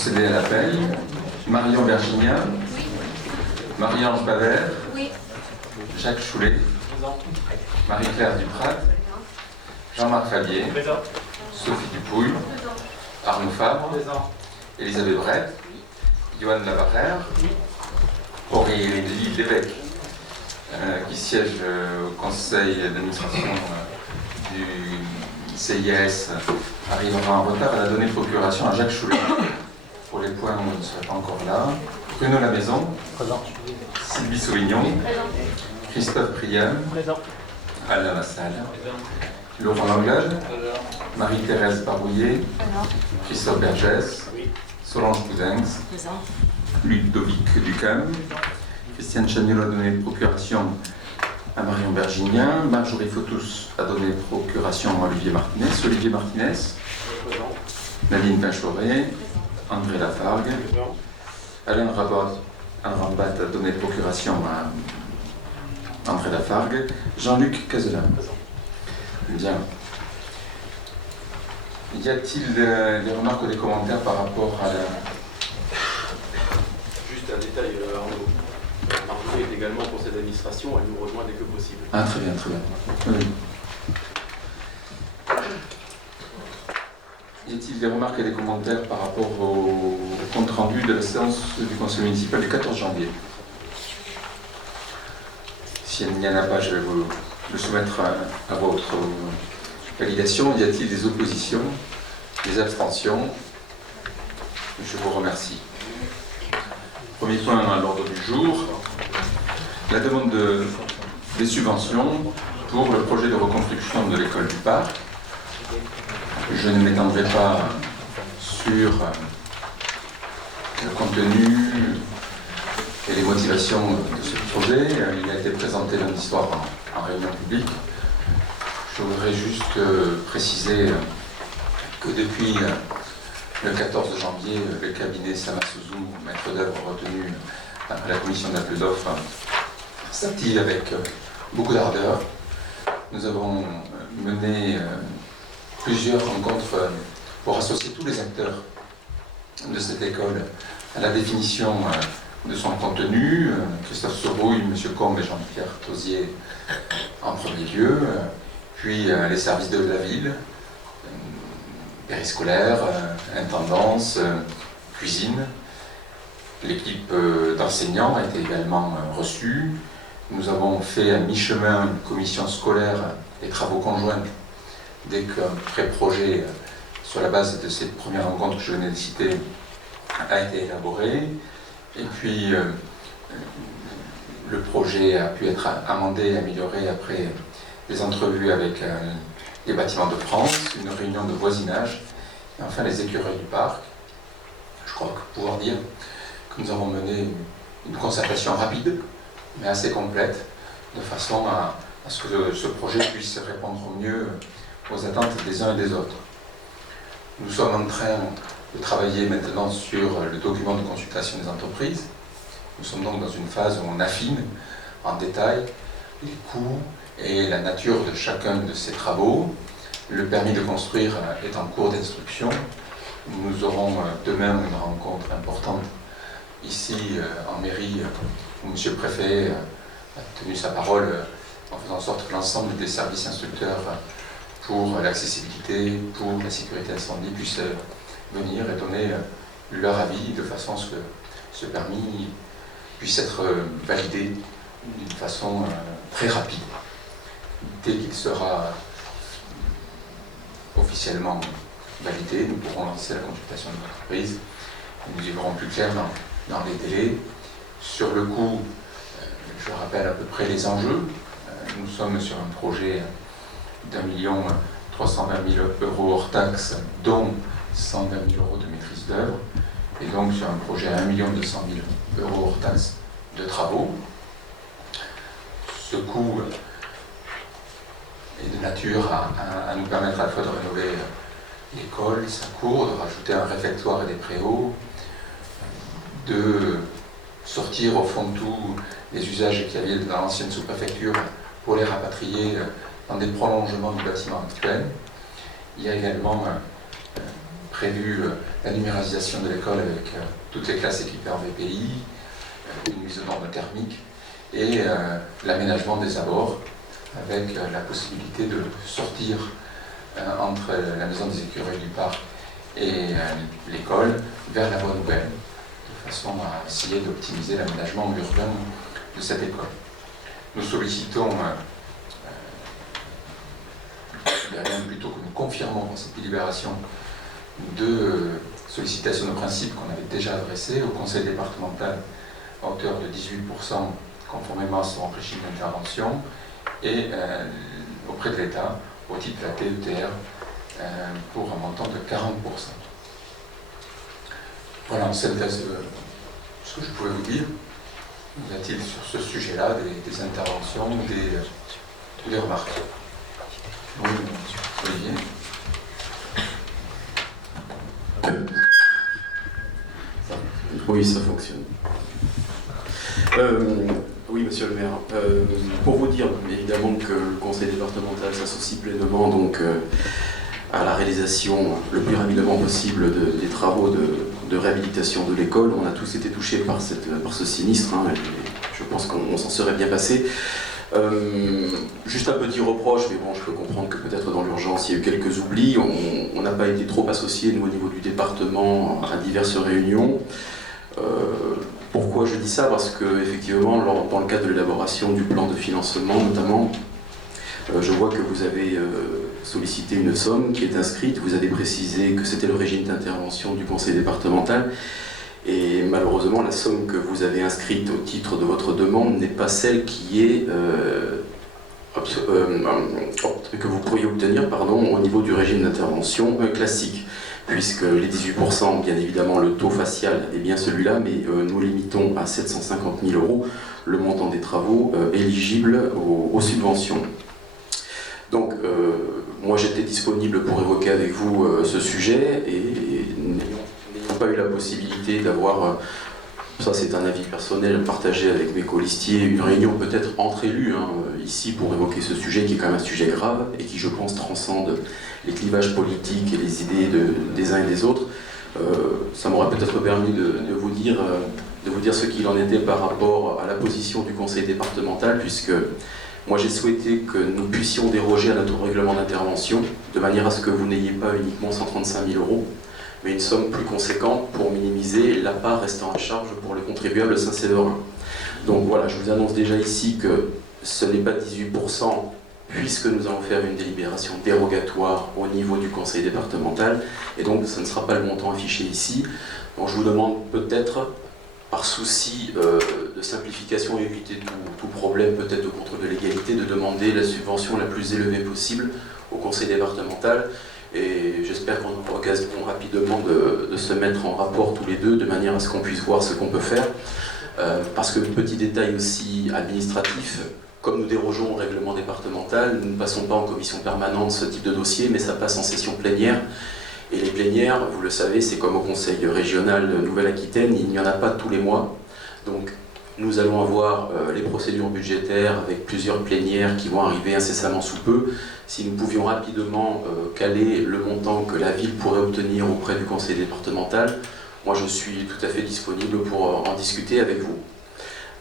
procéder à l'appel. Marion Virginia. Oui. Marie-Ange Baver. Oui. Jacques Choulet. Marie-Claire Duprat. Jean-Marc Fabier. Sophie Dupouille. Arnaud Fabre. Elisabeth Brett. Yoann Labarrère. Aurélie Lévesque, qui siège au conseil d'administration du CIAS, arrivera en retard. Elle a donné procuration à Jacques Choulet pour les points où il ne serait pas encore là. Bruno Lamaison. Présent. Sylvie Sauvignon. Christophe Priam. Présent. Alain Lassalle. Laurent Langlade. Marie-Thérèse Barouillet. Christophe Bergès. Solange Coudens. Ludovic Ducam. Christiane Chagnol a donné procuration à Marion Bergignan. Marjorie Fautus a donné procuration à Olivier Martinez. Olivier Martinez. Nadine Pinchoret. André Lafargue. Alain Rabat a donné procuration à André Lafargue. Jean-Luc Cazelin. Bien. Y a-t-il des remarques ou des commentaires par rapport à la... Juste un détail, Arnaud. Marjorie est également au conseil d'administration, elle nous rejoint dès que possible. Ah, très bien, très bien. Oui. Y a-t-il des remarques et des commentaires par rapport au compte rendu de la séance du conseil municipal du 14 janvier? Si il n'y en a pas, je vais vous le soumettre à votre validation. Y a-t-il des oppositions, des abstentions? Je vous remercie. Premier point à l'ordre du jour, la demande des subventions pour le projet de reconstruction de l'école du Parc. Je ne m'étendrai pas sur le contenu et les motivations de ce projet. Il a été présenté lundi soir en réunion publique. Je voudrais juste préciser que depuis le 14 janvier, le cabinet Samasuzu, maître d'œuvre retenu à la commission d'appel d'offres, s'active avec beaucoup d'ardeur. Nous avons mené plusieurs rencontres pour associer tous les acteurs de cette école à la définition de son contenu. Christophe Sorouille, M. Combe et Jean-Pierre Tauzier en premier lieu, puis les services de la ville, périscolaire, intendance, cuisine. L'équipe d'enseignants a été également reçue. Nous avons fait à mi-chemin une commission scolaire et travaux conjoints dès qu'un pré-projet sur la base de ces premières rencontres que je venais de citer a été élaboré. Et puis le projet a pu être amendé, amélioré après des entrevues avec les bâtiments de France, une réunion de voisinage, et enfin les écureuils du parc. Je crois pouvoir dire que nous avons mené une concertation rapide, mais assez complète, de façon à ce que ce projet puisse répondre au mieux aux attentes des uns et des autres. Nous sommes en train de travailler maintenant sur le document de consultation des entreprises. Nous sommes donc dans une phase où on affine en détail les coûts et la nature de chacun de ces travaux. Le permis de construire est en cours d'instruction. Nous aurons demain une rencontre importante ici en mairie où M. le Préfet a tenu sa parole en faisant en sorte que l'ensemble des services instructeurs pour l'accessibilité, pour la sécurité incendie puissent venir et donner leur avis de façon à ce que ce permis puisse être validé d'une façon très rapide. Dès qu'il sera officiellement validé, nous pourrons lancer la consultation de l'entreprise. Nous y verrons plus clair dans les délais. Sur le coût, je rappelle à peu près les enjeux. Nous sommes sur un projet d'1 320 000 € hors taxes, dont 120 000 € de maîtrise d'œuvre, et donc sur un projet à 1 200 000 € hors taxes de travaux. Ce coût est de nature à nous permettre à la fois de rénover l'école, sa cour, de rajouter un réfectoire et des préaux, de sortir au fond de tout les usages qu'il y avait dans l'ancienne sous-préfecture pour les rapatrier dans des prolongements du bâtiment actuel. Il y a également prévu la numérisation de l'école avec toutes les classes équipées en VPI, une mise aux normes thermiques et l'aménagement des abords avec la possibilité de sortir entre la maison des écureuils du parc et l'école vers la voie nouvelle, de façon à essayer d'optimiser l'aménagement urbain de cette école. Nous sollicitons, plutôt que nous confirmons dans cette délibération, deux sollicitations de principe qu'on avait déjà adressées au conseil départemental à hauteur de 18% conformément à son régime d'intervention et auprès de l'État au titre de la TETR pour un montant de 40%. Voilà, c'est ce que je pouvais vous dire. Y a-t-il sur ce sujet-là des interventions ou des remarques? Oui, Olivier. Oui, ça fonctionne. Oui, monsieur le maire. Pour vous dire, évidemment, que le conseil départemental s'associe pleinement donc, à la réalisation le plus rapidement possible des travaux de réhabilitation de l'école. On a tous été touchés par ce sinistre, hein, et je pense qu'on s'en serait bien passé. Juste un petit reproche, mais bon, je peux comprendre que peut-être dans l'urgence il y a eu quelques oublis. On n'a pas été trop associés, nous, au niveau du département, à diverses réunions. Pourquoi je dis ça? Parce que, effectivement, dans le cadre de l'élaboration du plan de financement, notamment, je vois que vous avez sollicité une somme qui est inscrite. Vous avez précisé que c'était le régime d'intervention du conseil départemental. Et malheureusement, la somme que vous avez inscrite au titre de votre demande n'est pas celle qui est que vous pourriez obtenir au niveau du régime d'intervention classique, puisque les 18%, bien évidemment, le taux facial est bien celui-là, mais nous limitons à 750 000 € le montant des travaux éligibles aux subventions. Donc, moi j'étais disponible pour évoquer avec vous ce sujet, et n'ayant pas eu la possibilité d'avoir, ça c'est un avis personnel partagé avec mes colistiers, une réunion peut-être entre élus ici pour évoquer ce sujet qui est quand même un sujet grave et qui je pense transcende les clivages politiques et les idées des uns et des autres, ça m'aurait peut-être permis de vous dire ce qu'il en était par rapport à la position du conseil départemental, puisque moi j'ai souhaité que nous puissions déroger à notre règlement d'intervention, de manière à ce que vous n'ayez pas uniquement 135 000 €, mais une somme plus conséquente pour minimiser la part restant à charge pour les contribuables saint-séverin. Donc voilà, je vous annonce déjà ici que ce n'est pas 18%, puisque nous allons faire une délibération dérogatoire au niveau du conseil départemental, et donc ce ne sera pas le montant affiché ici. Donc je vous demande peut-être, par souci de simplification et éviter tout problème peut-être de contrôle de légalité, de demander la subvention la plus élevée possible au conseil départemental. Et j'espère qu'on aura l'occasion rapidement de se mettre en rapport tous les deux, de manière à ce qu'on puisse voir ce qu'on peut faire. Parce que, petit détail aussi administratif, comme nous dérogeons au règlement départemental, nous ne passons pas en commission permanente ce type de dossier, mais ça passe en session plénière. Et les plénières, vous le savez, c'est comme au conseil régional Nouvelle-Aquitaine, il n'y en a pas tous les mois. Donc nous allons avoir les procédures budgétaires avec plusieurs plénières qui vont arriver incessamment sous peu. Si nous pouvions rapidement caler le montant que la ville pourrait obtenir auprès du conseil départemental, moi je suis tout à fait disponible pour en discuter avec vous.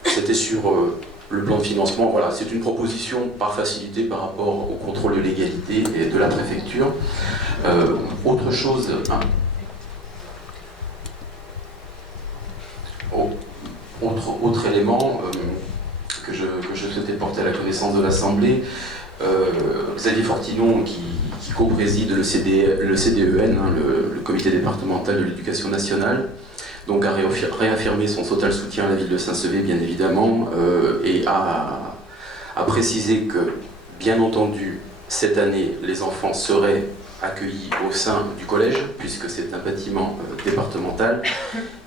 C'était sur le plan de financement, voilà, c'est une proposition par facilité par rapport au contrôle de légalité et de la préfecture. Autre chose, autre élément que je souhaitais porter à la connaissance de l'Assemblée, Xavier Fortinon, qui co-préside le CDEN, le comité départemental de l'éducation nationale, donc a réaffirmé son total soutien à la ville de Saint-Sevé, bien évidemment, et a précisé que, bien entendu, cette année, les enfants seraient accueillis au sein du collège, puisque c'est un bâtiment départemental,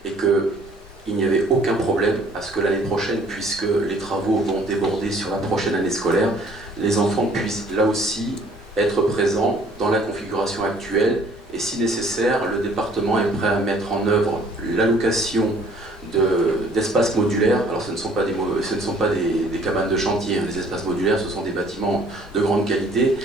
et qu'il n'y avait aucun problème à ce que l'année prochaine, puisque les travaux vont déborder sur la prochaine année scolaire, les enfants puissent là aussi être présents dans la configuration actuelle, et si nécessaire, le département est prêt à mettre en œuvre l'allocation d'espaces modulaires. Alors ce ne sont pas des cabanes de chantier, les espaces modulaires ce sont des bâtiments de grande qualité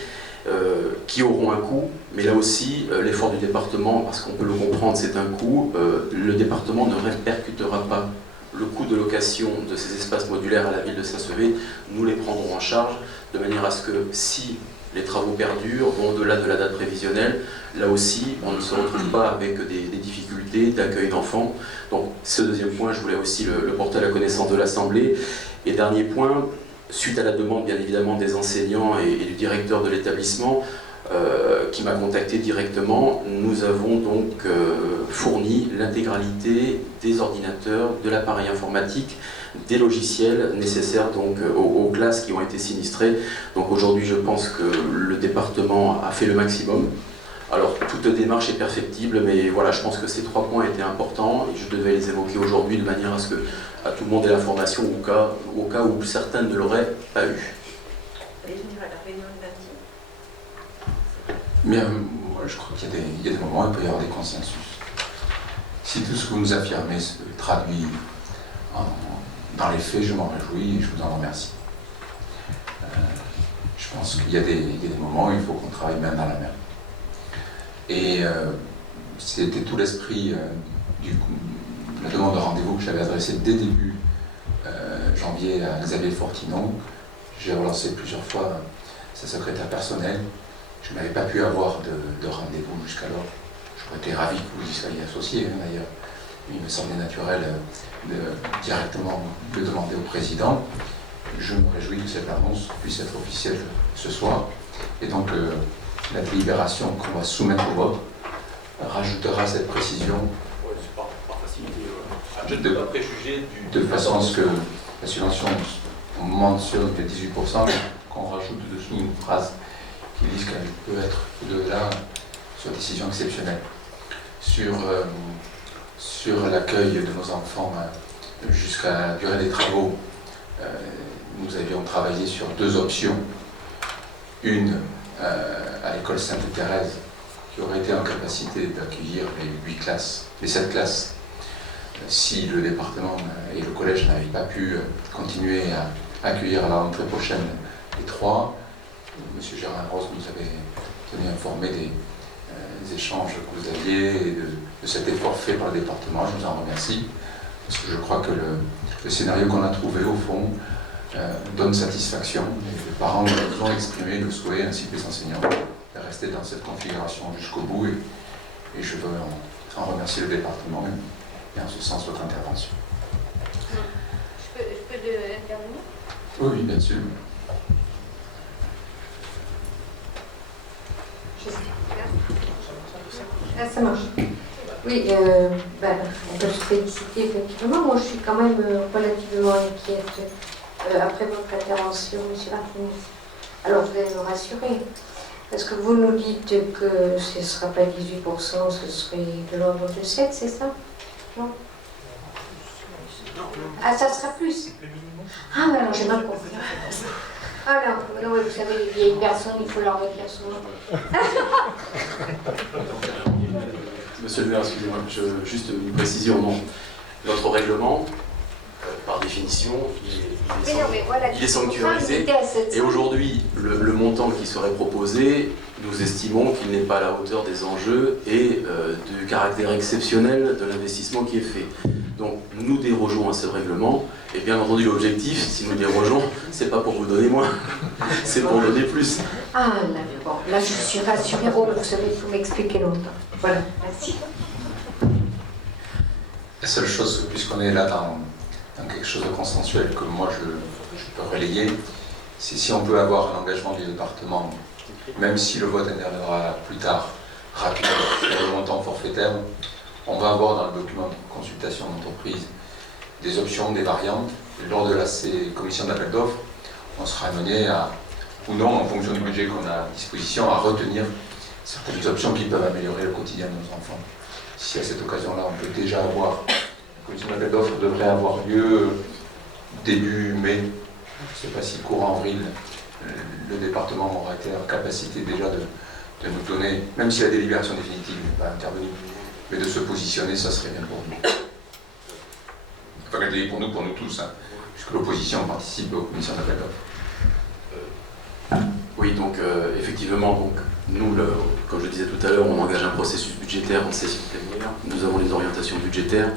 qui auront un coût, mais là aussi, l'effort du département, parce qu'on peut le comprendre, c'est un coût, le département ne répercutera pas le coût de location de ces espaces modulaires à la ville de Saint-Sevé, nous les prendrons en charge, de manière à ce que si les travaux perdurent, vont au-delà de la date prévisionnelle, là aussi, on ne se retrouve pas avec des difficultés d'accueil d'enfants. Donc ce deuxième point, je voulais aussi le porter à la connaissance de l'Assemblée. Et dernier point, suite à la demande bien évidemment des enseignants et du directeur de l'établissement, qui m'a contacté directement, nous avons donc fourni l'intégralité des ordinateurs, de l'appareil informatique, des logiciels nécessaires donc aux classes qui ont été sinistrées. Donc aujourd'hui, je pense que le département a fait le maximum. Alors, toute démarche est perfectible, mais voilà, je pense que ces 3 points étaient importants et je devais les évoquer aujourd'hui de manière à ce que tout le monde ait l'information au cas où certains ne l'auraient pas eu. Bien, moi je crois qu'il y a des moments où il peut y avoir des consensus. Si tout ce que vous nous affirmez se traduit dans les faits, je m'en réjouis et je vous en remercie. Je pense qu'il y a des moments où il faut qu'on travaille main dans la main. Et c'était tout l'esprit de la demande de rendez-vous que j'avais adressée dès début janvier à Xavier Fortinon. J'ai relancé plusieurs fois sa secrétaire personnelle. Je n'avais pas pu avoir de rendez-vous jusqu'alors. J'aurais été ravi que vous y soyez associés, d'ailleurs. Il me semblait naturel de directement le demander au président. Je me réjouis que cette annonce puisse être officielle ce soir. Et donc, la délibération qu'on va soumettre au vote rajoutera cette précision. Oui, c'est pas facilité. Pas préjugé de façon à ce que la subvention, on mentionne les 18%, mais qu'on rajoute dessous une phrase qui dit qu'elle peut être au-delà sur décision exceptionnelle. Sur l'accueil de nos enfants jusqu'à la durée des travaux, nous avions travaillé sur 2 options. Une à l'école Sainte-Thérèse, qui aurait été en capacité d'accueillir les 7 classes, si le département et le collège n'avaient pas pu continuer à accueillir à la rentrée prochaine les 3. Monsieur Gérard Rose nous avait tenu informé des échanges que vous aviez et de cet effort fait par le département. Je vous en remercie, parce que je crois que le scénario qu'on a trouvé, au fond, donne satisfaction. Les parents nous ont exprimé le souhait, ainsi que les enseignants, de rester dans cette configuration jusqu'au bout. Et je veux en remercier le département et en ce sens votre intervention. Je peux intervenir ? Oui, bien sûr. Ah, ça marche. Oui, on peut se féliciter effectivement. Moi, je suis quand même relativement inquiète après votre intervention, M. Martinez. Alors, vous allez me rassurer. Parce que vous nous dites que ce ne sera pas 18%, ce serait de l'ordre de 7, c'est ça? Non? Ah, ça sera plus? Ah, alors j'ai mal compris. Ah non, vous savez, les vieilles personnes, il faut leur redire souvent. Monsieur le maire, excusez-moi, juste une précision, non. Notre règlement, par définition, il est sanctuarisé. Et aujourd'hui, le montant qui serait proposé, nous estimons qu'il n'est pas à la hauteur des enjeux et du caractère exceptionnel de l'investissement qui est fait. Donc nous dérogeons à ce règlement, et bien entendu l'objectif, si nous dérogeons, c'est pas pour vous donner moins, c'est pour donner plus. Ah là, bon, là je suis rassurée, vous savez, il faut m'expliquer longtemps. Voilà, merci. La seule chose, puisqu'on est là dans quelque chose de consensuel que moi je peux relayer, c'est si on peut avoir un engagement du département, même si le vote interviendra plus tard, rapidement, sur le montant forfaitaire, on va avoir dans le document de consultation d'entreprise des options, des variantes, et lors de la commission d'appel d'offres, on sera amené à, ou non, en fonction du budget qu'on a à disposition, à retenir certaines options qui peuvent améliorer le quotidien de nos enfants. Si à cette occasion-là, on peut déjà avoir, la commission d'appel d'offres devrait avoir lieu début mai, je ne sais pas si courant avril, le département aura été en capacité déjà de nous donner, même si la délibération définitive n'est pas intervenue, mais de se positionner, ça serait bien pour nous. Enfin, pour nous tous, hein, puisque l'opposition participe aux commissions d'appel d'offres. Oui, Oui, donc effectivement, donc, nous, comme je disais tout à l'heure, on engage un processus budgétaire en session plénière. Nous avons les orientations budgétaires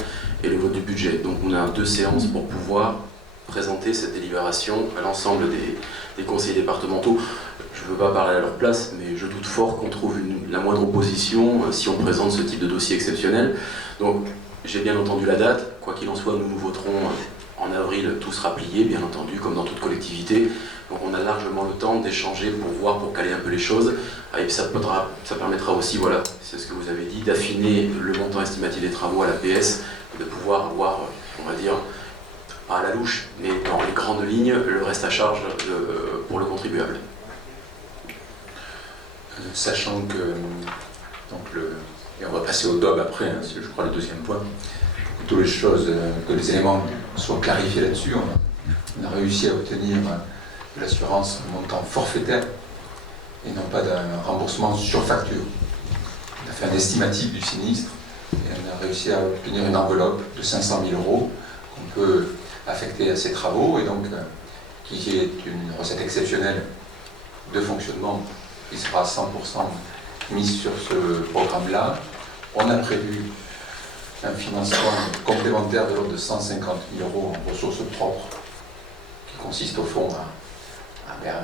et le vote du budget. Donc on a 2 séances pour pouvoir présenter cette délibération à l'ensemble des conseillers départementaux. Je ne veux pas parler à leur place, mais je doute fort qu'on trouve la moindre opposition si on présente ce type de dossier exceptionnel. Donc j'ai bien entendu la date. Quoi qu'il en soit, nous voterons en avril, tout sera plié, bien entendu, comme dans toute collectivité. Donc on a largement le temps d'échanger pour caler un peu les choses. Et ça permettra aussi, voilà, c'est ce que vous avez dit, d'affiner le montant estimatif des travaux à la PS, de pouvoir avoir, on va dire, pas à la louche, mais dans les grandes lignes, le reste à charge pour le contribuable. Sachant que, et on va passer au DOB après, hein, c'est je crois le deuxième point, pour que que les éléments soient clarifiés là-dessus, on a réussi à obtenir de l'assurance montant forfaitaire et non pas d'un remboursement sur facture. On a fait un estimatif du sinistre et on a réussi à obtenir une enveloppe de 500 000 € qu'on peut affecter à ces travaux et donc qui est une recette exceptionnelle de fonctionnement qui sera 100% mise sur ce programme-là. On a prévu un financement complémentaire de l'ordre de 150 000 € en ressources propres qui consiste au fond à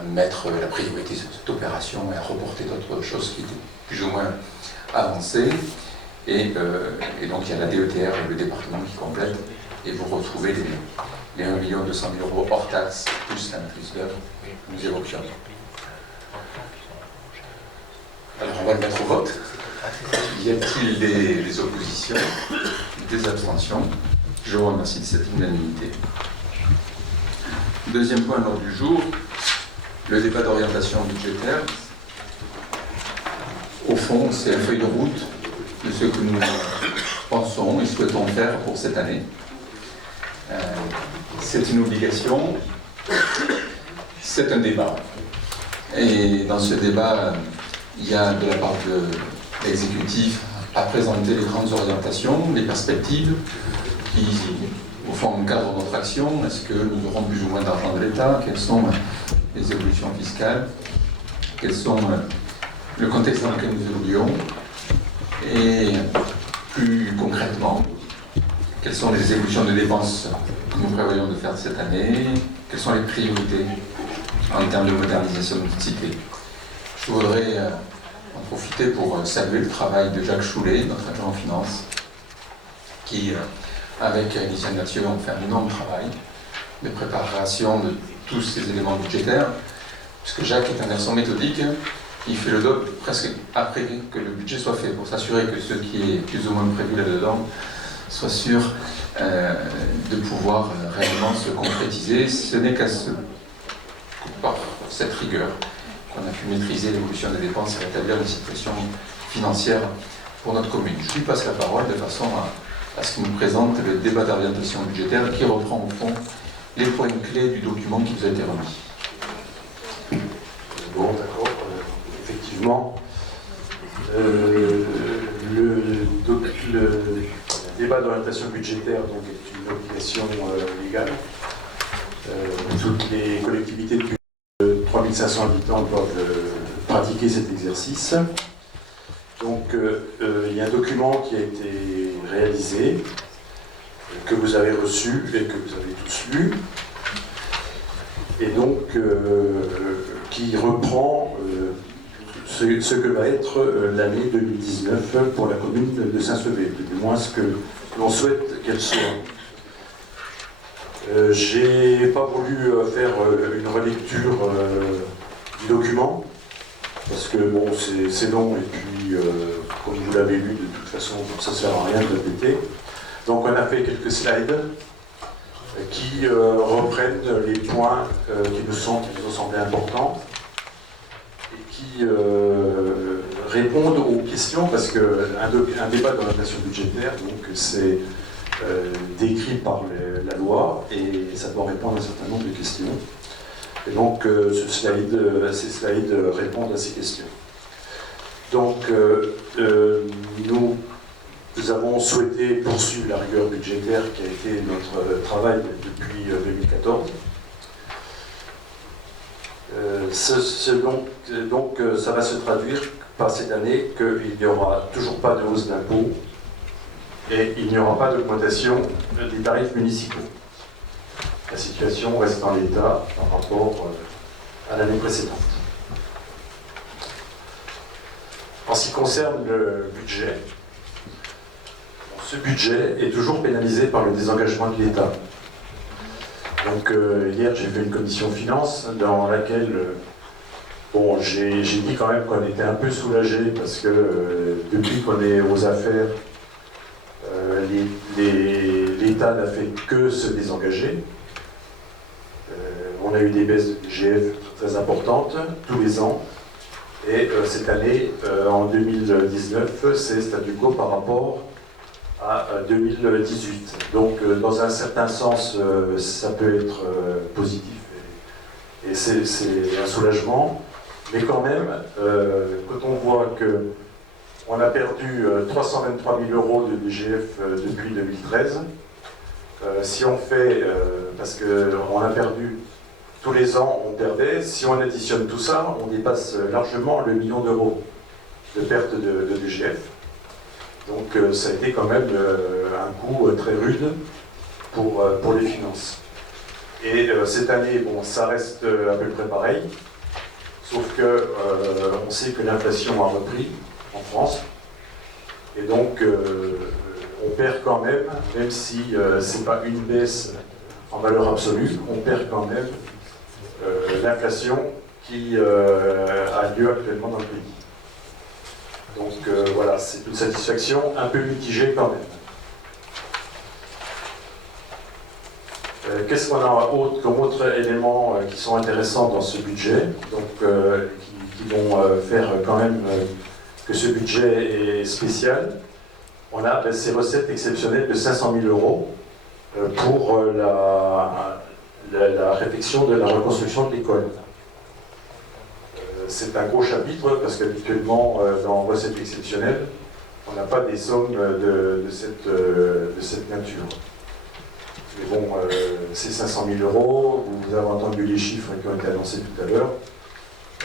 mettre la priorité sur cette opération et à reporter d'autres choses qui étaient plus ou moins avancées. Et donc il y a la DETR et le département qui complètent et vous retrouvez les 1 200 000 € hors taxes plus la maîtrise d'œuvre que nous évoquions. Alors on va le mettre au vote. Y a-t-il des oppositions, des abstentions? Je vous remercie de cette unanimité. Deuxième point de l'ordre du jour, le débat d'orientation budgétaire. Au fond, c'est la feuille de route de ce que nous pensons et souhaitons faire pour cette année. C'est une obligation, c'est un débat. Et dans ce débat, il y a de la part de l'exécutif à présenter les grandes orientations, les perspectives qui, au fond, encadrent notre action. Est-ce que nous aurons plus ou moins d'argent de l'État? Quelles sont les évolutions fiscales? Quels sont le contexte dans lequel nous évoluons? Et plus concrètement, quelles sont les évolutions de dépenses que nous prévoyons de faire cette année? Quelles sont les priorités en termes de modernisation de notre cité? Je voudrais en profiter pour saluer le travail de Jacques Choulet, notre adjoint en finance, qui, avec Initial Mathieu, ont fait un énorme travail de préparation de tous ces éléments budgétaires, puisque Jacques est un garçon méthodique, il fait le DOP presque après que le budget soit fait, pour s'assurer que ce qui est plus ou moins prévu là-dedans soit sûr de pouvoir réellement se concrétiser. Ce n'est par cette rigueur qu'on a pu maîtriser l'évolution des dépenses et rétablir une situation financière pour notre commune. Je lui passe la parole de façon à ce qu'il nous présente le débat d'orientation budgétaire qui reprend au fond les points clés du document qui vous a été remis. Bon, d'accord. Effectivement, le débat d'orientation budgétaire donc, est une obligation légale. Toutes les collectivités de plus de 3500 habitants doivent pratiquer cet exercice. Donc, il y a un document qui a été réalisé, que vous avez reçu et que vous avez tous lu, et donc qui reprend ce que va être l'année 2019 pour la commune de Saint-Sevé, du moins ce que l'on souhaite qu'elle soit. J'ai pas voulu faire une relecture du document, parce que bon, c'est long, et puis comme vous l'avez lu, de toute façon, ça ne sert à rien de le répéter. Donc on a fait quelques slides qui reprennent les points qui nous ont semblé importants et qui répondent aux questions, parce qu'un débat d'orientation budgétaire, donc c'est décrit par la loi et ça doit répondre à un certain nombre de questions. Et donc ces slides répondent à ces questions. Donc nous avons souhaité poursuivre la rigueur budgétaire qui a été notre travail depuis 2014. Ça va se traduire par cette année qu'il n'y aura toujours pas de hausse d'impôts et il n'y aura pas d'augmentation des tarifs municipaux. La situation reste en l'état par rapport à l'année précédente. En ce qui concerne le budget, ce budget est toujours pénalisé par le désengagement de l'État. Donc hier j'ai fait une commission finance dans laquelle j'ai dit quand même qu'on était un peu soulagé parce que depuis qu'on est aux affaires, l'État n'a fait que se désengager. On a eu des baisses de DGF très importantes tous les ans. Et cette année, en 2019, c'est statu quo par rapport à 2018. Donc, dans un certain sens, ça peut être positif et c'est un soulagement. Mais quand même, quand on voit qu'on a perdu 323 000 € de DGF depuis 2013, si on fait, parce qu'on a perdu tous les ans, on perdait, si on additionne tout ça, on dépasse largement le million d'euros de perte de DGF. Donc ça a été quand même un coup très rude pour les finances. Et cette année, bon, ça reste à peu près pareil, sauf que on sait que l'inflation a repris en France, et donc on perd quand même si c'est pas une baisse en valeur absolue, on perd quand même l'inflation qui a lieu actuellement dans le pays. Donc voilà, c'est une satisfaction un peu mitigée quand même. Qu'est-ce qu'on a comme autres éléments qui sont intéressants dans ce budget, donc qui vont faire quand même que ce budget est spécial? On a ces recettes exceptionnelles de 500 000 € pour la réfection de la reconstruction de l'école. C'est un gros chapitre parce qu'habituellement, dans recettes exceptionnelles, on n'a pas des sommes de cette nature. Mais bon, c'est 500 000 €, vous avez entendu les chiffres qui ont été annoncés tout à l'heure,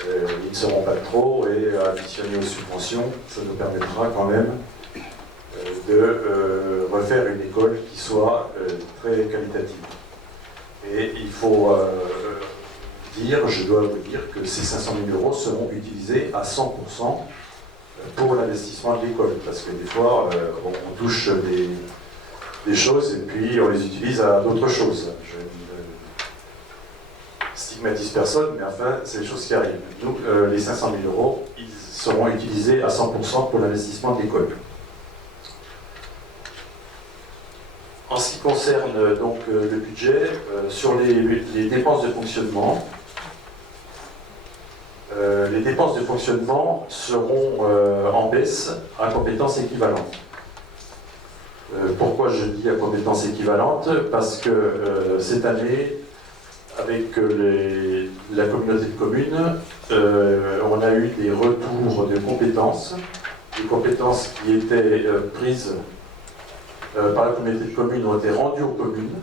ils ne seront pas trop, et additionnés aux subventions, ça nous permettra quand même de refaire une école qui soit très qualitative. Et il faut je dois vous dire que ces 500 000 € seront utilisés à 100% pour l'investissement de l'école, parce que des fois, on touche des choses et puis on les utilise à d'autres choses. Je ne stigmatise personne, mais enfin, c'est des choses qui arrivent. Donc, les 500 000 €, ils seront utilisés à 100% pour l'investissement de l'école. En ce qui concerne donc le budget, sur les dépenses de fonctionnement, les dépenses de fonctionnement seront en baisse à compétences équivalentes. Pourquoi je dis à compétences équivalentes? Parce que cette année, avec la communauté de communes, on a eu des retours de compétences, des compétences qui étaient prises par la communauté de communes ont été rendues aux communes,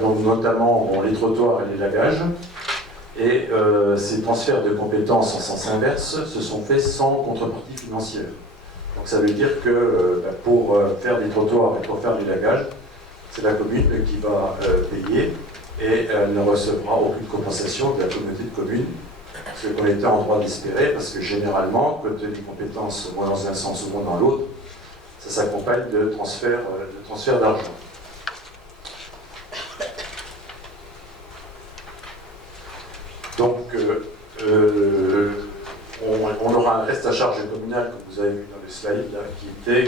donc notamment les trottoirs et les lagages. Et ces transferts de compétences en sens inverse se sont faits sans contrepartie financière. Donc ça veut dire que pour faire des trottoirs et pour faire du lagage, c'est la commune qui va payer et elle ne recevra aucune compensation de la communauté de communes, ce qu'on était en droit d'espérer, parce que généralement, quand les compétences vont dans un sens ou vont dans l'autre, ça s'accompagne de transfert d'argent. Donc, on aura un reste à charge communal, comme vous avez vu dans le slide, là,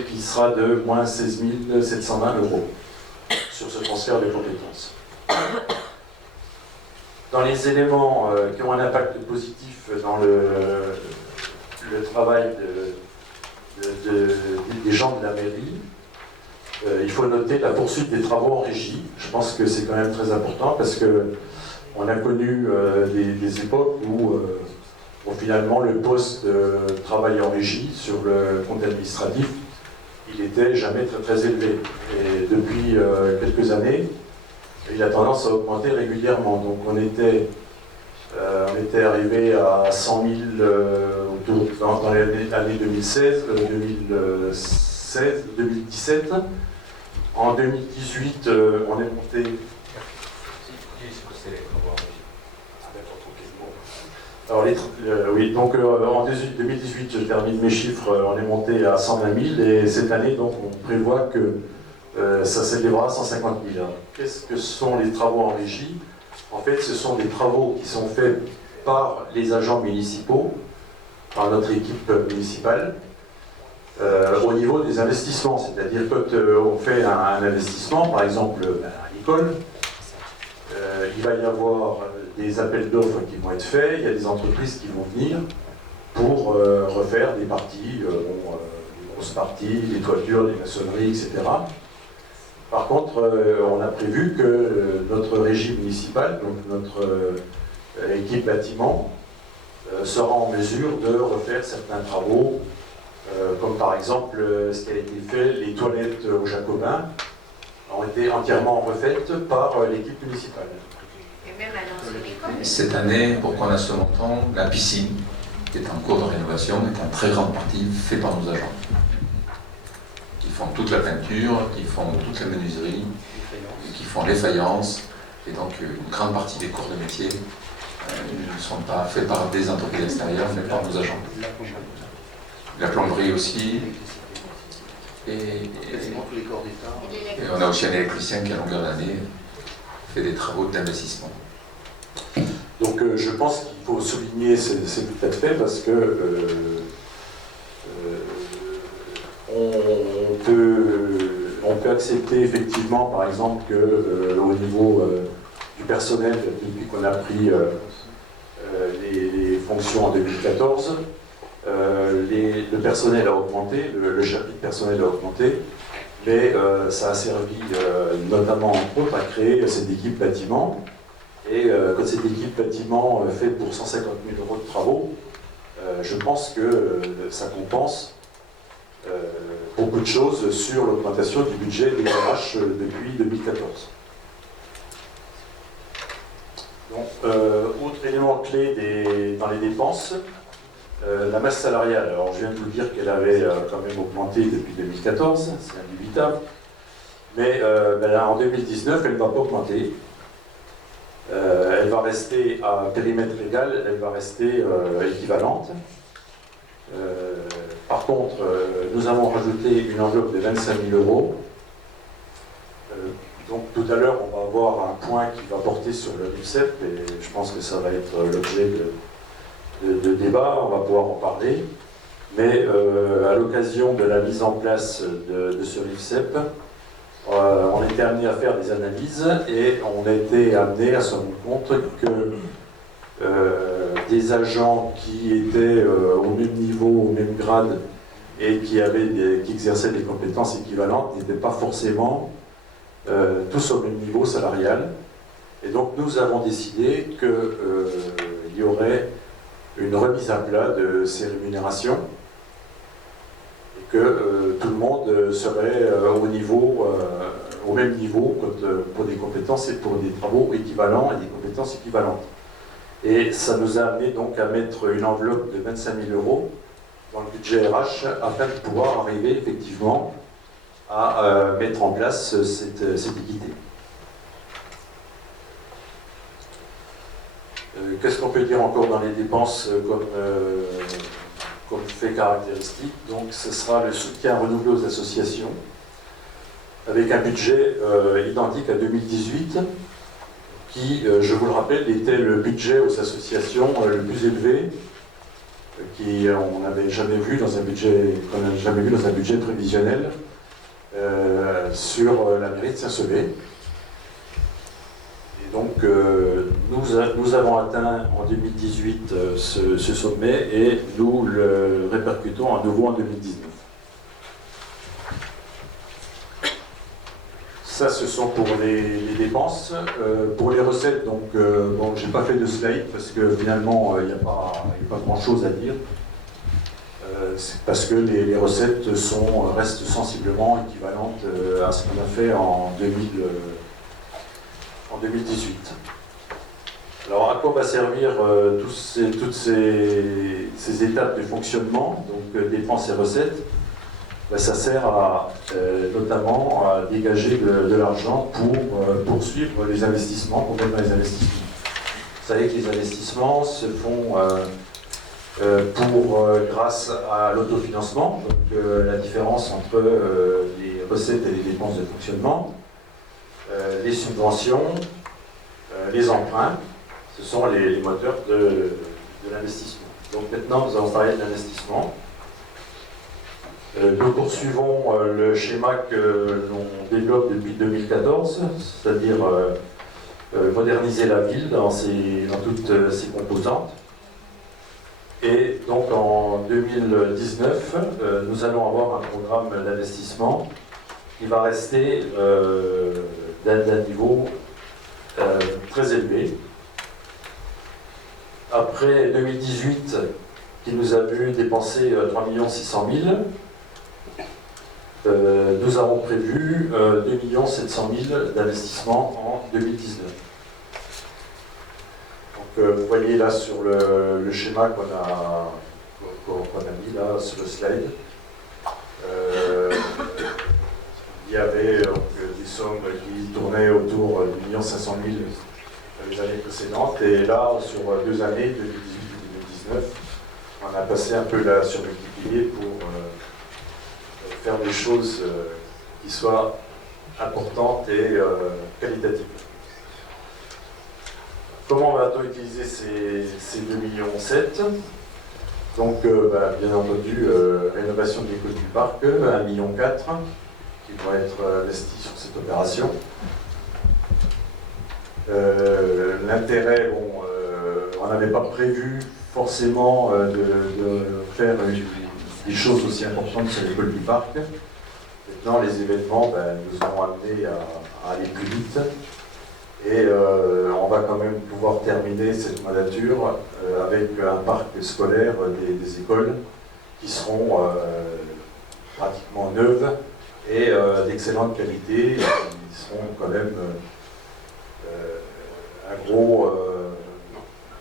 qui sera de moins 16 720 € sur ce transfert de compétences. Dans les éléments qui ont un impact positif dans le travail des gens de la mairie, il faut noter la poursuite des travaux en régie. Je pense que c'est quand même très important parce que on a connu des époques où finalement le poste de travail en régie sur le compte administratif, il n'était jamais très très élevé. Et depuis quelques années, il a tendance à augmenter régulièrement. Donc on était On était arrivé à 100 000 dans l'année 2016, 2017. En 2018, on est monté. Alors, oui, donc en 2018, je termine mes chiffres, on est monté à 120 000 et cette année, donc, on prévoit que ça s'élèvera à 150 000. Qu'est-ce que sont les travaux en régie? En fait, ce sont des travaux qui sont faits par les agents municipaux, par notre équipe municipale, au niveau des investissements. C'est-à-dire quand on fait un investissement, par exemple à l'école, il va y avoir des appels d'offres qui vont être faits, il y a des entreprises qui vont venir pour refaire des parties, des grosses parties, des toitures, des maçonneries, etc. Par contre, on a prévu que notre régie municipale, donc notre équipe bâtiment, sera en mesure de refaire certains travaux, comme par exemple ce qui a été fait, les toilettes aux Jacobins ont été entièrement refaites par l'équipe municipale. Et même à l'ancienne école. Cette année, pour qu'on a ce montant, la piscine, qui est en cours de rénovation, est en très grande partie faite par nos agents. Qui font toute la peinture, qui font toute la menuiserie, qui font les faïences, et donc une grande partie des cours de métier ne sont pas faits par des entreprises extérieures, mais par nos agents. La plomberie aussi, et on a aussi un électricien qui, à longueur d'année, fait des travaux d'investissement. Donc je pense qu'il faut souligner ces tout fait parce que on peut accepter effectivement, par exemple, qu'au niveau du personnel, depuis qu'on a pris les fonctions en 2014, le personnel a augmenté, le chapitre personnel a augmenté, mais ça a servi notamment, entre autres, à créer cette équipe bâtiment. Et quand cette équipe bâtiment fait pour 150 000 € de travaux, je pense que ça compense beaucoup de choses sur l'augmentation du budget des RH depuis 2014. Donc, autre élément clé dans les dépenses, la masse salariale. Alors, je viens de vous dire qu'elle avait quand même augmenté depuis 2014, c'est indubitable, mais là, en 2019, elle ne va pas augmenter. Elle va rester à périmètre égal, elle va rester équivalente. Par contre, nous avons rajouté une enveloppe de 25 000 €. Donc tout à l'heure, on va avoir un point qui va porter sur le RIFSEP et je pense que ça va être l'objet de débat, on va pouvoir en parler. Mais à l'occasion de la mise en place de ce RIFSEP, on était amené à faire des analyses et on a été amené à se rendre compte que des agents qui étaient au même niveau, au même grade et qui exerçaient des compétences équivalentes n'étaient pas forcément tous au même niveau salarial. Et donc nous avons décidé qu'il y aurait une remise à plat de ces rémunérations et que tout le monde serait au même niveau pour des compétences et pour des travaux équivalents et des compétences équivalentes. Et ça nous a amené donc à mettre une enveloppe de 25 000 € dans le budget RH afin de pouvoir arriver effectivement à mettre en place cette équité. Qu'est-ce qu'on peut dire encore dans les dépenses comme fait caractéristique? Donc ce sera le soutien renouvelé aux associations avec un budget identique à 2018 qui, je vous le rappelle, était le budget aux associations le plus élevé qu'on n'avait jamais vu dans un budget prévisionnel sur la mairie de Saint-Sevé. Et donc nous avons atteint en 2018 ce sommet et nous le répercutons à nouveau en 2019. Ça, ce sont pour les dépenses. Pour les recettes, donc, bon, j'ai pas fait de slide parce que finalement, il n'y a pas grand-chose à dire. C'est parce que les recettes restent sensiblement équivalentes à ce qu'on a fait en 2018. Alors à quoi va servir toutes ces étapes de fonctionnement, donc dépenses et recettes? Ben, ça sert notamment à dégager de l'argent pour poursuivre les investissements, pour mettre dans les investissements. Vous savez que les investissements se font grâce à l'autofinancement, donc la différence entre les recettes et les dépenses de fonctionnement, les subventions, les emprunts, ce sont les moteurs de l'investissement. Donc maintenant, nous allons parler de l'investissement. Nous poursuivons le schéma que l'on développe depuis 2014, c'est-à-dire moderniser la ville dans toutes ses composantes. Et donc en 2019, nous allons avoir un programme d'investissement qui va rester d'un niveau très élevé. Après 2018, qui nous a vu dépenser 3 600 000, nous avons prévu 2 700 000 d'investissement en 2019. Donc vous voyez là sur le schéma qu'on a mis là sur le slide, il y avait des sommes qui tournaient autour de 1 500 000 les années précédentes, et là sur 2 années, 2018 et 2019, on a passé un peu la surmultiplier pour faire des choses qui soient importantes et qualitatives. Comment va-t-on utiliser ces 2,7 millions? Donc, bien entendu, rénovation de l'école du parc, 1,4 million qui doit être investi sur cette opération. L'intérêt, on n'avait pas prévu forcément de faire des choses aussi importantes sur l'école du parc. Maintenant, les événements nous ont amenés à aller plus vite. Et on va quand même pouvoir terminer cette mandature avec un parc scolaire des écoles qui seront pratiquement neuves et d'excellente qualité, qui seront quand même un gros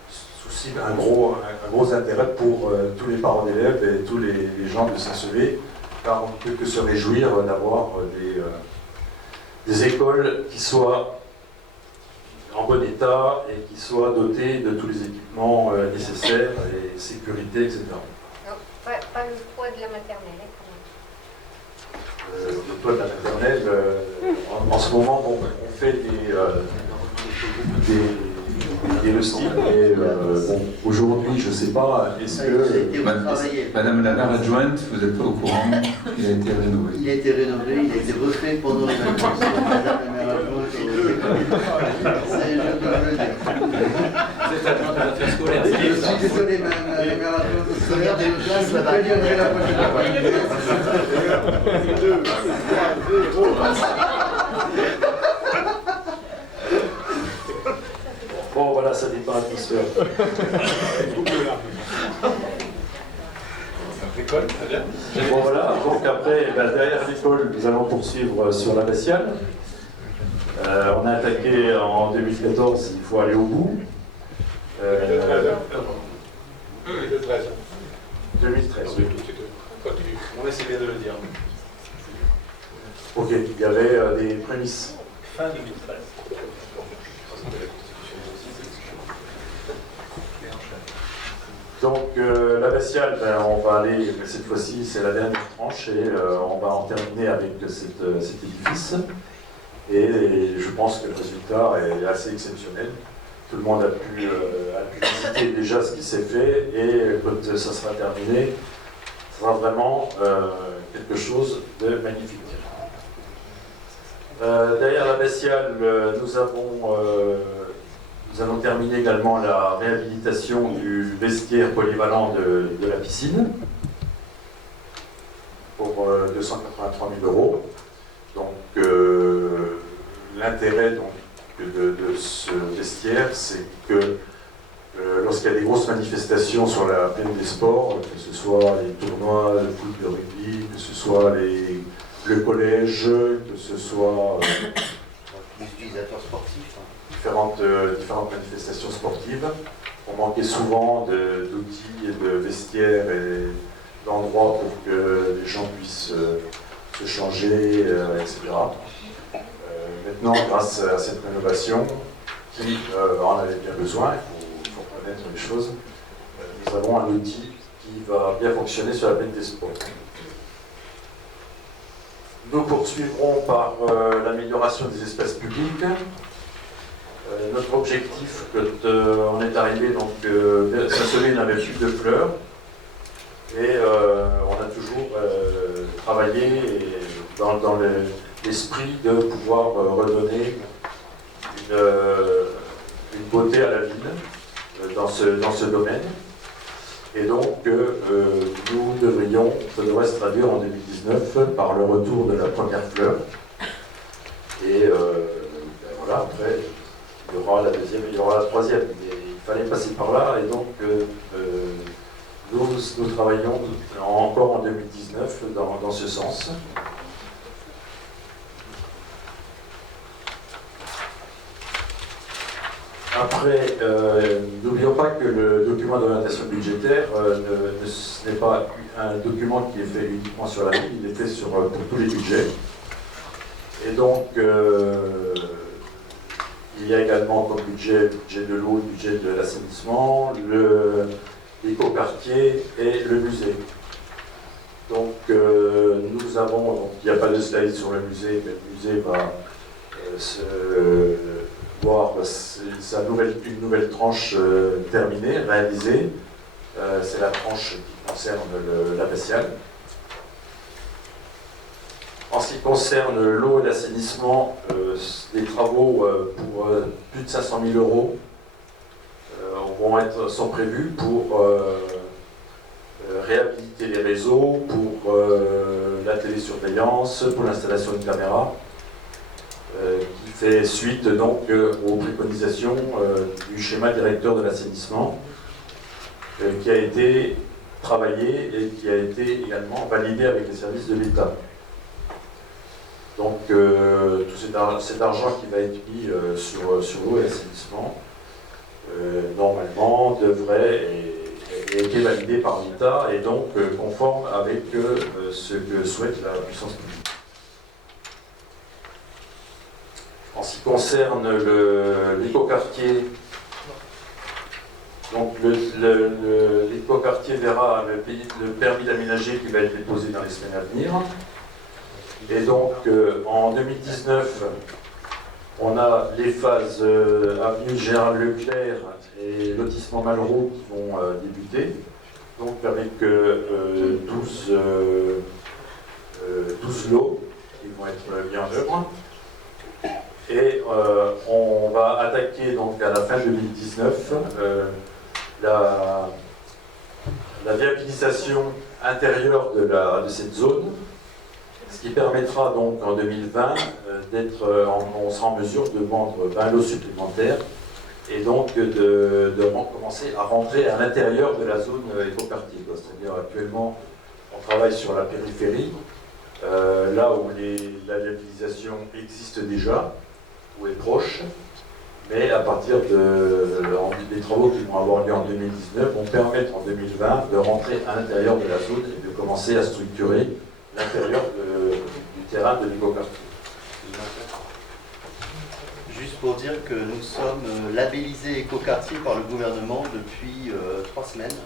souci, un gros intérêt pour tous les parents d'élèves et tous les gens de Saint-Sevé, car on ne peut que se réjouir d'avoir des écoles qui soient en bon état et qui soient dotées de tous les équipements nécessaires, et sécurité, etc. Non, pas le poids de la maternelle, quand même. Le poids de la maternelle, en ce moment, on fait des rustiques, mais aujourd'hui, je ne sais pas, est-ce que... Madame la maire adjointe, vous n'êtes pas au courant, il a été rénové. Il a été rénové, il a été refait pendant les vacances. Madame la maire adjointe, c'est je dois le dire. Vous êtes adjointe à l'affaire scolaire. Je suis désolé, madame la maire adjointe au scolaire, déjà, je vais dire la prochaine Bon, voilà, ça dépend l'atmosphère. Bon, voilà, donc après, derrière l'école, nous allons poursuivre sur l'abbatiale. On a attaqué en 2014, il faut aller au bout. 2013. On essaie bien de le dire. Ok, il y avait des prémices. Fin 2013. Donc l'abbatiale, on va aller, cette fois-ci c'est la dernière tranche, et on va en terminer avec cet édifice. Et je pense que le résultat est assez exceptionnel. Tout le monde a pu visiter déjà ce qui s'est fait, et quand ça sera terminé, ce sera vraiment quelque chose de magnifique. Derrière l'abbatiale, nous allons terminer également la réhabilitation du vestiaire polyvalent de la piscine pour 283 000 €. Donc l'intérêt de ce vestiaire, c'est que lorsqu'il y a des grosses manifestations sur la plaine des sports, que ce soit les tournois de foot, de rugby, que ce soit le collège, que ce soit des utilisateurs sportifs. Différentes manifestations sportives. On manquait souvent d'outils et de vestiaires et d'endroits pour que les gens puissent se changer, etc. Maintenant, grâce à cette rénovation, qui en avait bien besoin, il faut connaître les choses, nous avons un outil qui va bien fonctionner sur la plaine des sports. Nous poursuivrons par l'amélioration des espaces publics. Notre objectif, quand on est arrivé, donc Saint-Soleil n'avait plus de fleurs, et on a toujours travaillé dans l'esprit de pouvoir redonner une beauté à la ville dans ce domaine. Et donc, ça devrait se traduire en 2019 par le retour de la première fleur. Et voilà, après, il y aura la deuxième, il y aura la troisième. Mais il fallait passer par là, et donc nous travaillons encore en 2019 dans ce sens. Après, n'oublions pas que le document d'orientation budgétaire ce n'est pas un document qui est fait uniquement sur la ville, il est fait pour tous les budgets. Et donc, il y a également comme budget le budget de l'eau, le budget de l'assainissement, l'écoquartier et le musée. Donc, nous avons, donc, il n'y a pas de slide sur le musée, mais le musée va voir une nouvelle tranche terminée, réalisée. C'est la tranche qui concerne l'abbatiale. En ce qui concerne l'eau et l'assainissement, les travaux pour plus de 500 000 euros sont prévus pour réhabiliter les réseaux, pour la télésurveillance, pour l'installation de caméras, qui fait suite donc aux préconisations du schéma directeur de l'assainissement, qui a été travaillé et qui a été également validé avec les services de l'État. Donc tout cet argent qui va être mis sur l'eau et l'assainissement, normalement devrait et a été validé par l'État et donc conforme avec ce que souhaite la puissance publique. En ce qui concerne l'écoquartier, donc l'écoquartier verra le permis d'aménager qui va être déposé dans les semaines à venir. Et donc en 2019, on a les phases avenue Gérard Leclerc et lotissement Malraux qui vont débuter, donc avec 12 lots qui vont être mis en œuvre. Et on va attaquer donc à la fin 2019 la viabilisation intérieure de cette zone, ce qui permettra donc en 2020 on sera en mesure de vendre 20 lots supplémentaires et donc de commencer à rentrer à l'intérieur de la zone écoquartier. C'est-à-dire actuellement on travaille sur la périphérie, là où la viabilisation existe déjà, ou est proche, mais à partir des travaux qui vont avoir lieu en 2019 vont permettre en 2020 de rentrer à l'intérieur de la zone et de commencer à structurer l'intérieur du terrain de l'écoquartier. Juste pour dire que nous sommes labellisés écoquartier par le gouvernement depuis 3 semaines.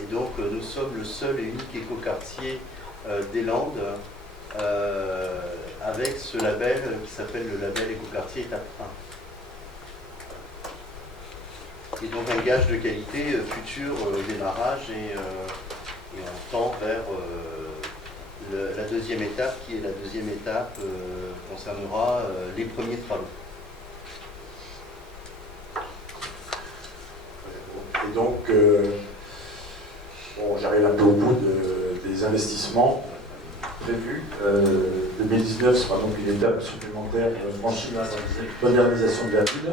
Et donc nous sommes le seul et unique écoquartier des Landes avec ce label qui s'appelle le label écoquartier étape 1. Et donc un gage de qualité futur démarrage et on tend vers la deuxième étape qui est la deuxième étape concernera les premiers travaux. Et donc, j'arrive un peu au bout des investissements prévus. 2019 sera donc une étape supplémentaire franchie dans la modernisation de la ville.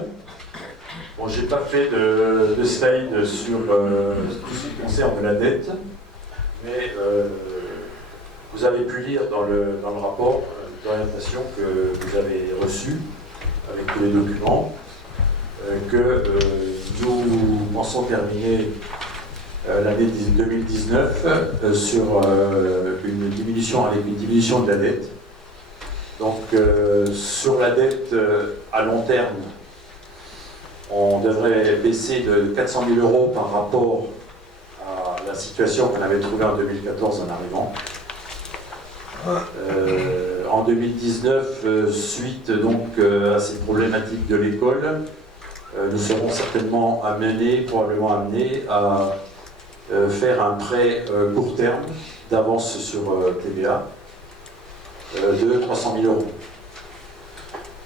Bon, j'ai pas fait de slide sur tout ce qui concerne la dette, mais vous avez pu lire dans le rapport d'orientation que vous avez reçu avec tous les documents, que nous pensons terminer l'année 2019 sur une diminution de la dette. Donc sur la dette à long terme, on devrait baisser de 400 000 euros par rapport à la situation qu'on avait trouvée en 2014 en arrivant. En 2019, suite donc à ces problématiques de l'école, nous serons certainement probablement amenés à faire un prêt court terme d'avance sur TVA de 300 000 euros.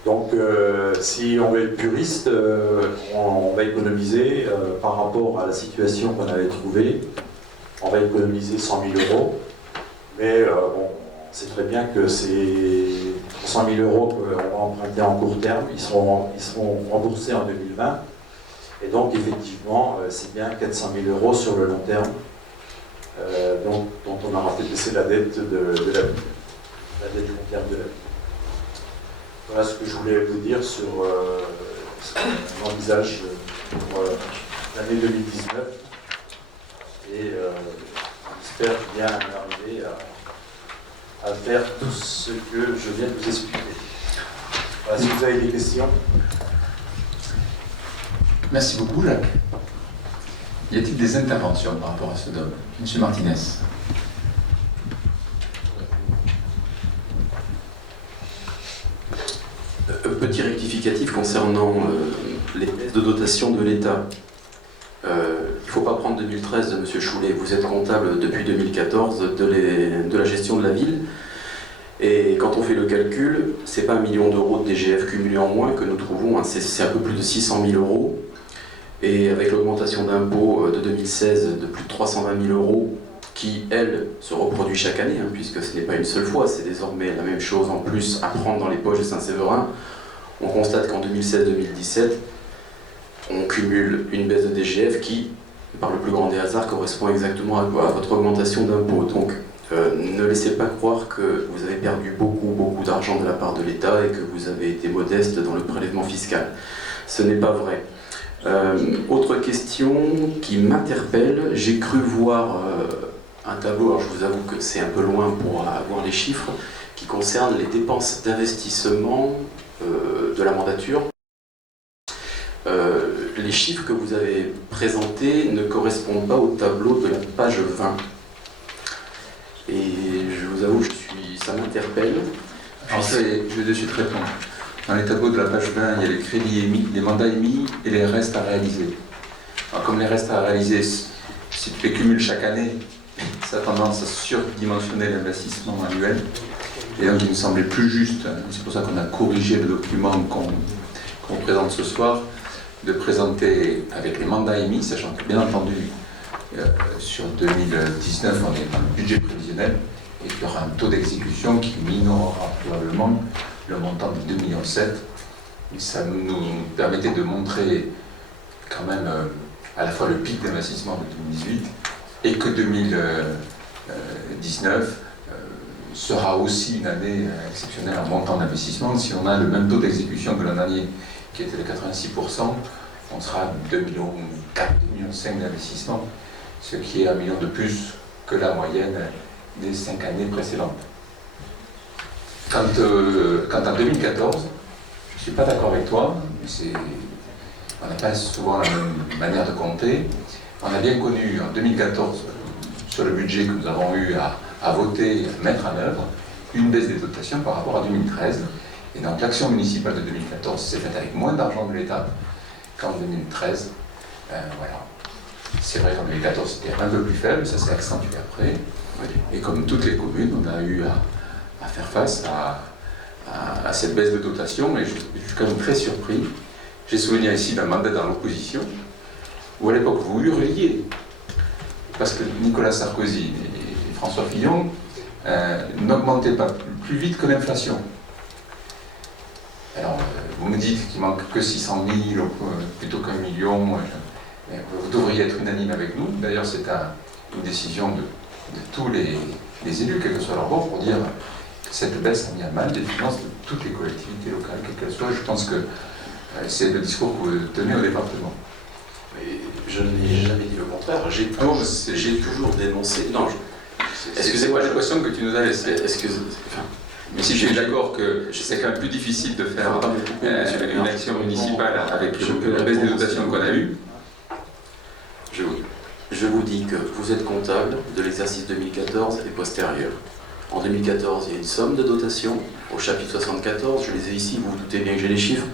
Donc si on veut être puriste, on va économiser par rapport à la situation qu'on avait trouvée, on va économiser 100 000 euros, mais bon, on sait très bien que ces 300 000 euros qu'on va emprunter en court terme, ils seront remboursés en 2020. Et donc, effectivement, c'est bien 400 000 euros sur le long terme dont on aura fait baisser la dette de la vie, la dette long terme de la vie. Voilà ce que je voulais vous dire sur l'envisage pour l'année 2019. Et j'espère bien arriver à faire tout ce que je viens de vous expliquer. Voilà, si vous avez des questions. Merci beaucoup, Jacques. Y a-t-il des interventions par rapport à ce domaine? Monsieur Martinez. Petit rectificatif concernant les baisses de dotation de l'État. Il ne faut pas prendre 2013 de M. Choulet. Vous êtes comptable depuis 2014 de la gestion de la ville. Et quand on fait le calcul, ce n'est pas 1 million d'euros de DGF cumulés en moins que nous trouvons, hein, c'est un peu plus de 600 000 euros. Et avec l'augmentation d'impôts de 2016 de plus de 320 000 euros, qui, elle, se reproduit chaque année, hein, puisque ce n'est pas une seule fois, c'est désormais la même chose en plus à prendre dans les poches de Saint-Séverin, on constate qu'en 2016-2017, on cumule une baisse de DGF qui, par le plus grand des hasards, correspond exactement à votre augmentation d'impôts. Donc, ne laissez pas croire que vous avez perdu beaucoup d'argent de la part de l'État et que vous avez été modeste dans le prélèvement fiscal. Ce n'est pas vrai. Autre question qui m'interpelle, j'ai cru voir un tableau, alors je vous avoue que c'est un peu loin pour avoir les chiffres, qui concerne les dépenses d'investissement de la mandature. Les chiffres que vous avez présentés ne correspondent pas au tableau de la page 20. Et je vous avoue, ça m'interpelle. Je vais de suite répondre. Dans les tableaux de la page 20, il y a les crédits émis, les mandats émis et les restes à réaliser. Alors, comme les restes à réaliser, si tu les cumules chaque année, ça a tendance à surdimensionner l'investissement annuel. Et donc il nous semblait plus juste, c'est pour ça qu'on a corrigé le document qu'on présente ce soir, de présenter avec les mandats émis, sachant que bien entendu, sur 2019, on est dans le budget prévisionnel et qu'il y aura un taux d'exécution qui minorera probablement le montant de 2,7 millions. Et ça nous permettait de montrer quand même à la fois le pic d'investissement de 2018 et que 2019 sera aussi une année exceptionnelle en montant d'investissement. Si on a le même taux d'exécution que l'an dernier, qui était de 86%, on sera à 2,4 millions, 2,5 millions d'investissement, ce qui est 1 million de plus que la moyenne des 5 années précédentes. Quant à 2014, je ne suis pas d'accord avec toi, on n'a pas souvent la même manière de compter. On a bien connu en 2014, sur le budget que nous avons eu à voter et à mettre en œuvre, une baisse des dotations par rapport à 2013. Et donc l'action municipale de 2014 s'est faite avec moins d'argent de l'État qu'en 2013. Voilà. C'est vrai qu'en 2014 c'était un peu plus faible, ça s'est accentué après. Et comme toutes les communes, on a eu à faire face à cette baisse de dotation. Et je suis quand même très surpris. J'ai souvenir ici d'un mandat dans l'opposition, où à l'époque vous hurliez, parce que Nicolas Sarkozy et François Fillon n'augmentaient pas plus vite que l'inflation. Alors, vous me dites qu'il manque que 600 000 plutôt qu'1 million. Vous devriez être unanime avec nous. D'ailleurs, c'est une décision de tous les élus, quel que soit leur bord, pour dire cette baisse a mis à mal les finances de toutes les collectivités locales, quelles qu'elles soient. Je pense que c'est le discours que vous tenez au département. Mais je n'ai jamais dit le contraire. J'ai toujours dénoncé. Non, excusez-moi, la question que tu nous as laissée. Enfin, mais si je suis d'accord que c'est quand même plus difficile de faire une action municipale avec la baisse des dotations qu'on a eues. Je vous dis que vous êtes comptable de l'exercice 2014 et postérieur. En 2014, il y a une somme de dotation. Au chapitre 74, je les ai ici, vous vous doutez bien que j'ai les chiffres.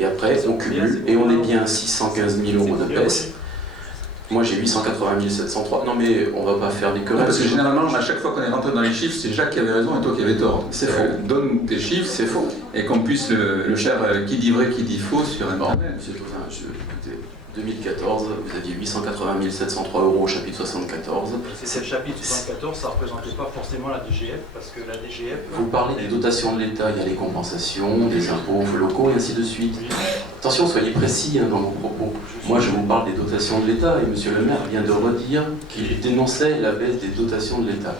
Et après, on cumule et on est bien à 615 000 € de baisse. Moi, j'ai 880 703. Non, mais on va pas faire des querelles. Parce que généralement, à chaque fois qu'on est rentré dans les chiffres, c'est Jacques qui avait raison et toi qui avais tort. C'est faux. Donne tes chiffres, C'est faux. Et qu'on puisse le faire qui dit vrai, qui dit faux sur Internet. Monsieur Tauzin, écoutez, 2014, vous aviez 880 703 € au chapitre 74. C'est le chapitre 74, ça ne représentait pas forcément la DGF, parce que la DGF... Vous parlez des dotations de l'État, il y a les compensations, des impôts locaux et ainsi de suite. Attention, soyez précis dans vos propos. Moi, je vous parle des dotations de l'État et monsieur le maire vient de redire qu'il dénonçait la baisse des dotations de l'État.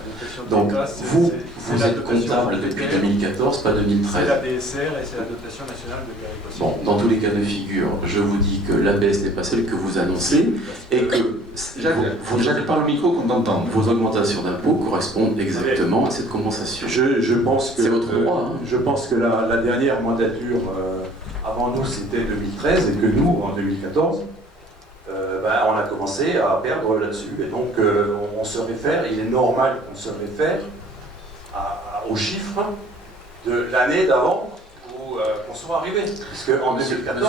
Donc, vous êtes comptable depuis 2014, pas 2013. C'est la DSR et c'est la dotation nationale de péréquation. Bon, dans tous les cas de figure, je vous dis que la baisse n'est pas celle que vous annoncez et que Jacques, parle au micro qu'on t'entende. vos augmentations d'impôts correspondent exactement à cette compensation. Je pense que C'est votre droit. Hein. Je pense que la dernière mandature avant nous, c'était 2013, et que nous, en 2014, on a commencé à perdre là-dessus. Et donc, on se réfère, il est normal qu'on se réfère aux chiffres de l'année d'avant où on soit arrivé. Parce qu'en 2014,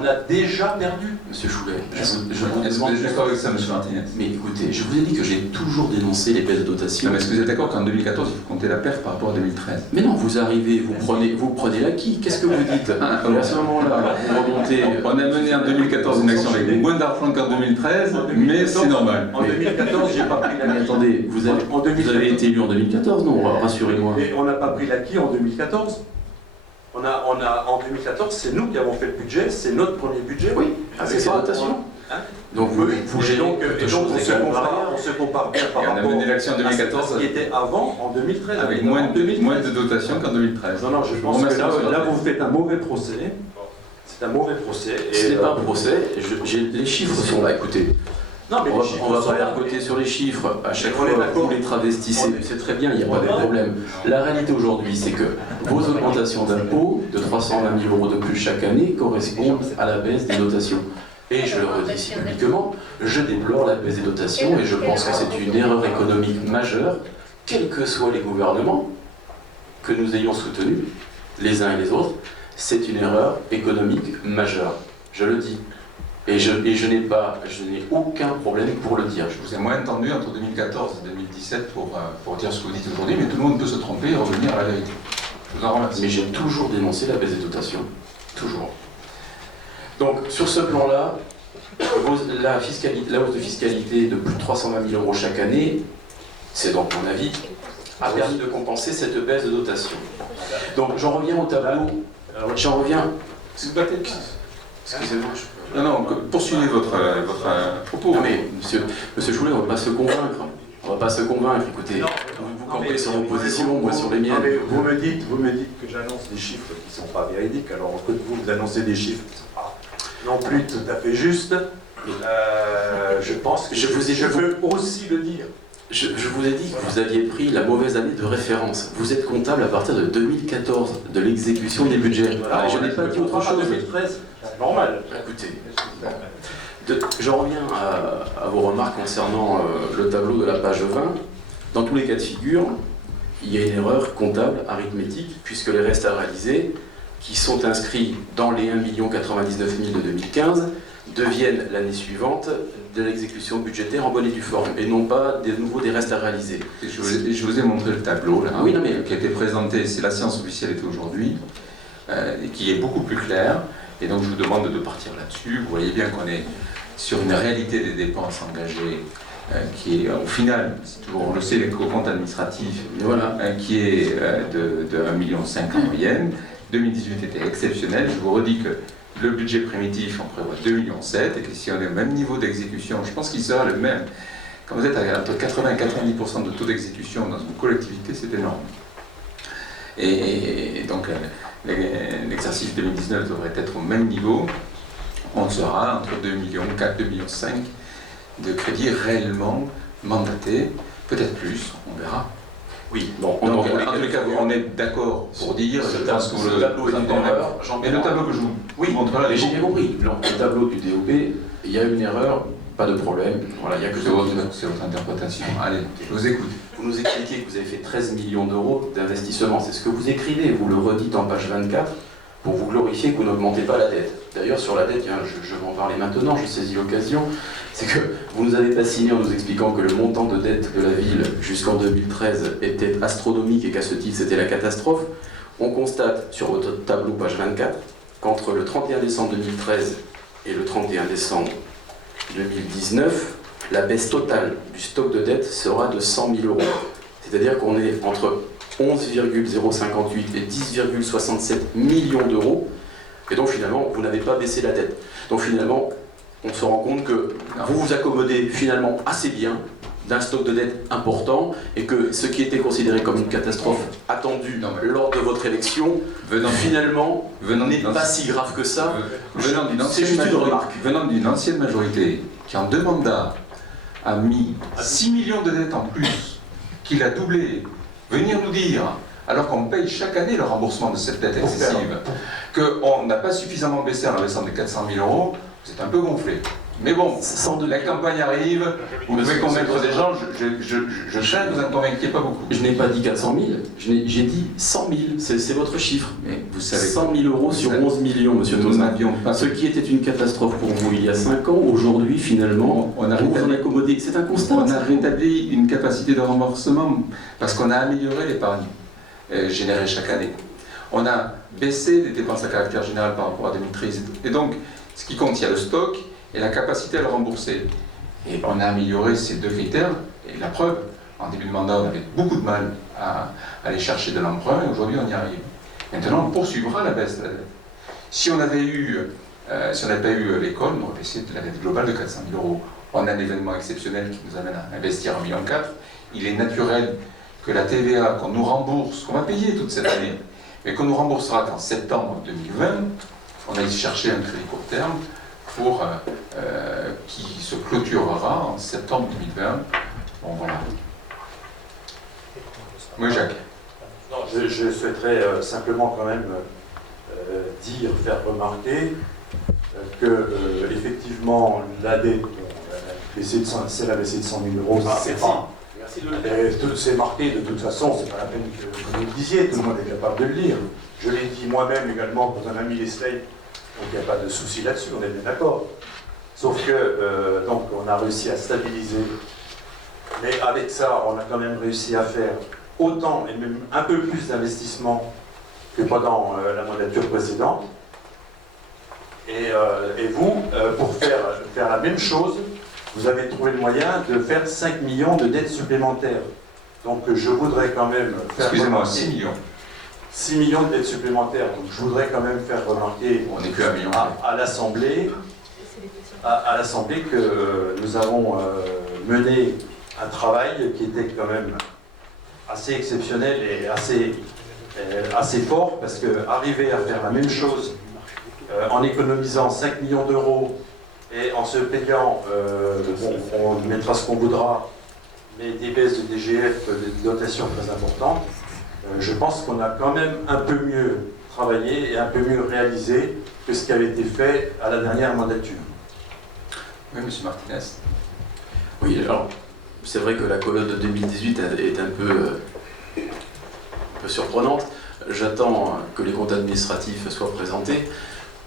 on a déjà perdu. Monsieur Choulet, Est-ce que vous êtes d'accord avec ça, monsieur Martinez? mais écoutez, je vous ai dit que j'ai toujours dénoncé les baisses de dotation. Non, mais est-ce que vous êtes d'accord qu'en 2014, il faut compter la perte par rapport à 2013? Mais non, vous arrivez, vous prenez l'acquis. Qu'est-ce que vous dites? Et à ce moment-là, vous remontez. On a mené en 2014 une action avec moins d'argent qu'en 2013, mais c'est normal. En 2014, j'ai pas pris Mais l'acquis. attendez, vous avez été élu en 2014, non? Rassurez-moi. Et on n'a pas pris l'acquis en 2014. En 2014, c'est nous qui avons fait le budget, c'est notre premier budget. Oui, avec ces dotations. Hein? Donc vous gérez Et donc on se compare bien par Et on a rapport mené l'action en à 2014 ce qui était avant, en 2013. avec moins de dotations qu'en 2013. Non, je pense que là vous faites un mauvais procès. C'est un mauvais procès. Ce n'est pas un procès, les chiffres sont là, écoutez. Non, mais On va pas percoter sur les chiffres, à chaque On fois est d'accord. vous les travestissez, c'est très bien, il n'y a pas de problème. La réalité aujourd'hui, c'est que vos augmentations d'impôts de 320 000 € de plus chaque année correspondent à la baisse des dotations. Et je le redis ici publiquement, je déplore la baisse des dotations et je pense que c'est une erreur économique majeure, quels que soient les gouvernements que nous ayons soutenus, les uns et les autres, c'est une erreur économique majeure, je le dis. Et je n'ai aucun problème pour le dire. Je vous ai moins entendu entre 2014 et 2017 pour dire ce que vous dites aujourd'hui, mais tout le monde peut se tromper et revenir à la vérité. Je vous en remercie. Mais j'ai toujours dénoncé la baisse des dotations. Toujours. Donc, sur ce plan-là, la hausse de fiscalité de plus de 320 000 € chaque année, c'est donc mon avis, a permis de compenser cette baisse de dotation. Donc, j'en reviens au tableau. J'en reviens. Excusez-moi. Non, poursuivez votre propos. Non mais, monsieur Choulet, on ne va pas se convaincre. On va pas se convaincre, écoutez. Vous campez sur vos positions, moi sur les miennes. Non, mais vous me dites que j'annonce des chiffres qui ne sont pas véridiques, alors que vous annoncez des chiffres qui ne sont pas non plus tout à fait justes. Je pense que je veux aussi le dire. Je vous ai dit que vous aviez pris la mauvaise année de référence. Vous êtes comptable à partir de 2014, de l'exécution des budgets. Je n'ai pas dit autre chose. 2013, normal. Écoutez, j'en reviens à vos remarques concernant le tableau de la page 20. Dans tous les cas de figure, il y a une erreur comptable, arithmétique, puisque les restes à réaliser, qui sont inscrits dans les 1 099 000 de 2015, deviennent l'année suivante de l'exécution budgétaire en bonne et due forme, et non pas de nouveau des restes à réaliser. Je vous ai montré le tableau là, oui, non, mais... qui a été présenté, c'est la séance officielle était aujourd'hui, et qui est beaucoup plus clair, et donc je vous demande de partir là-dessus. Vous voyez bien qu'on est sur une réalité des dépenses engagées qui est au final, on le sait, les comptes administratifs, voilà. Qui est de 1,5 million en moyenne. 2018 était exceptionnel. Je vous redis que le budget primitif, on prévoit 2,7 millions, et que si on est au même niveau d'exécution, je pense qu'il sera le même. Quand vous êtes à entre 80 et 90% de taux d'exécution dans une collectivité, c'est énorme. Et donc l'exercice 2019 devrait être au même niveau. On sera entre 2,4 millions et 2,5 millions de crédits réellement mandatés, peut-être plus, on verra. Oui, bon, Donc, en tous les cas, on est d'accord pour dire, je pense que ce tableau est une erreur. Et le tableau que je vous montre là, Mais j'ai bien compris. Le tableau du DOP, il y a une erreur, pas de problème. Voilà, il y a que c'est votre interprétation. Allez, je vous écoute. Vous nous expliquez que vous avez fait 13 millions d'euros d'investissement. C'est ce que vous écrivez, vous le redites en page 24 pour vous glorifier que vous n'augmentez pas la dette. D'ailleurs, sur la dette, je vais en parler maintenant, je saisis l'occasion, c'est que vous nous avez pas signé en nous expliquant que le montant de dette de la ville jusqu'en 2013 était astronomique et qu'à ce titre c'était la catastrophe. On constate sur votre tableau page 24 qu'entre le 31 décembre 2013 et le 31 décembre 2019, la baisse totale du stock de dette sera de 100 000 euros. C'est-à-dire qu'on est entre 11,058 et 10,67 millions d'euros. Et donc finalement, vous n'avez pas baissé la dette. Donc finalement, on se rend compte que vous vous accommodez finalement assez bien d'un stock de dette important et que ce qui était considéré comme une catastrophe attendue lors de votre élection, finalement, n'est pas si grave que ça. Venant d'une ancienne majorité qui en 2 mandats a mis 6 millions de dettes en plus, qui l'a doublé, venir nous dire, alors qu'on paye chaque année le remboursement de cette dette excessive, qu'on n'a pas suffisamment baissé en baissant de 400 000 euros, c'est un peu gonflé. Mais bon, la campagne arrive, vous pouvez convaincre des gens, je crains que vous n'en convainquiez pas beaucoup. Je n'ai pas dit 400 000, j'ai dit 100 000, c'est votre chiffre. Mais vous savez 100 000 euros sur 11 millions, monsieur Tosin. Ce qui était une catastrophe pour vous il y a 5 ans, aujourd'hui, finalement, vous vous en accommodez. C'est un constat. On a rétabli une capacité de remboursement parce qu'on a amélioré l'épargne générée chaque année. On a baissé les dépenses à caractère général par rapport à 2013. Et donc, ce qui compte, il y a le stock et la capacité à le rembourser. Et on a amélioré ces 2 critères, et la preuve, en début de mandat, on avait beaucoup de mal à aller chercher de l'emprunt, et aujourd'hui on y arrive. Maintenant, on poursuivra la baisse de la dette. Si on n'avait pas eu l'école, on aurait baissé la dette globale de 400 000 euros. On a un événement exceptionnel qui nous amène à investir 1,4 million. Il est naturel que la TVA qu'on nous rembourse, qu'on va payer toute cette année, mais qu'on nous remboursera qu'en septembre 2020, on aille chercher un crédit court terme pour qui se clôturera en septembre 2020. Bon, voilà. Oui, Jacques. Non, je souhaiterais simplement quand même faire remarquer que effectivement la dette, elle a baissé de 100 000 euros, c'est marqué de toute façon, c'est pas la peine que vous le disiez, tout le monde est capable de le lire. Je l'ai dit moi-même également quand on a mis les slides. Donc il n'y a pas de souci là-dessus, on est bien d'accord. Sauf que, donc on a réussi à stabiliser, mais avec ça, on a quand même réussi à faire autant et même un peu plus d'investissement que pendant la mandature précédente. Et vous, pour faire la même chose, vous avez trouvé le moyen de faire 5 millions de dettes supplémentaires. Donc je voudrais quand même faire... Excusez-moi, 6 millions. 6 millions de dettes supplémentaires, donc je voudrais quand même faire remarquer à l'Assemblée que nous avons mené un travail qui était quand même assez exceptionnel et assez fort, parce qu'arriver à faire la même chose en économisant 5 millions d'euros et en se payant, on mettra ce qu'on voudra, mais des baisses de DGF, des dotations très importantes, je pense qu'on a quand même un peu mieux travaillé et un peu mieux réalisé que ce qui avait été fait à la dernière mandature. Oui, M. Martinez. Oui, alors, c'est vrai que la colonne de 2018 est un peu surprenante. J'attends que les comptes administratifs soient présentés.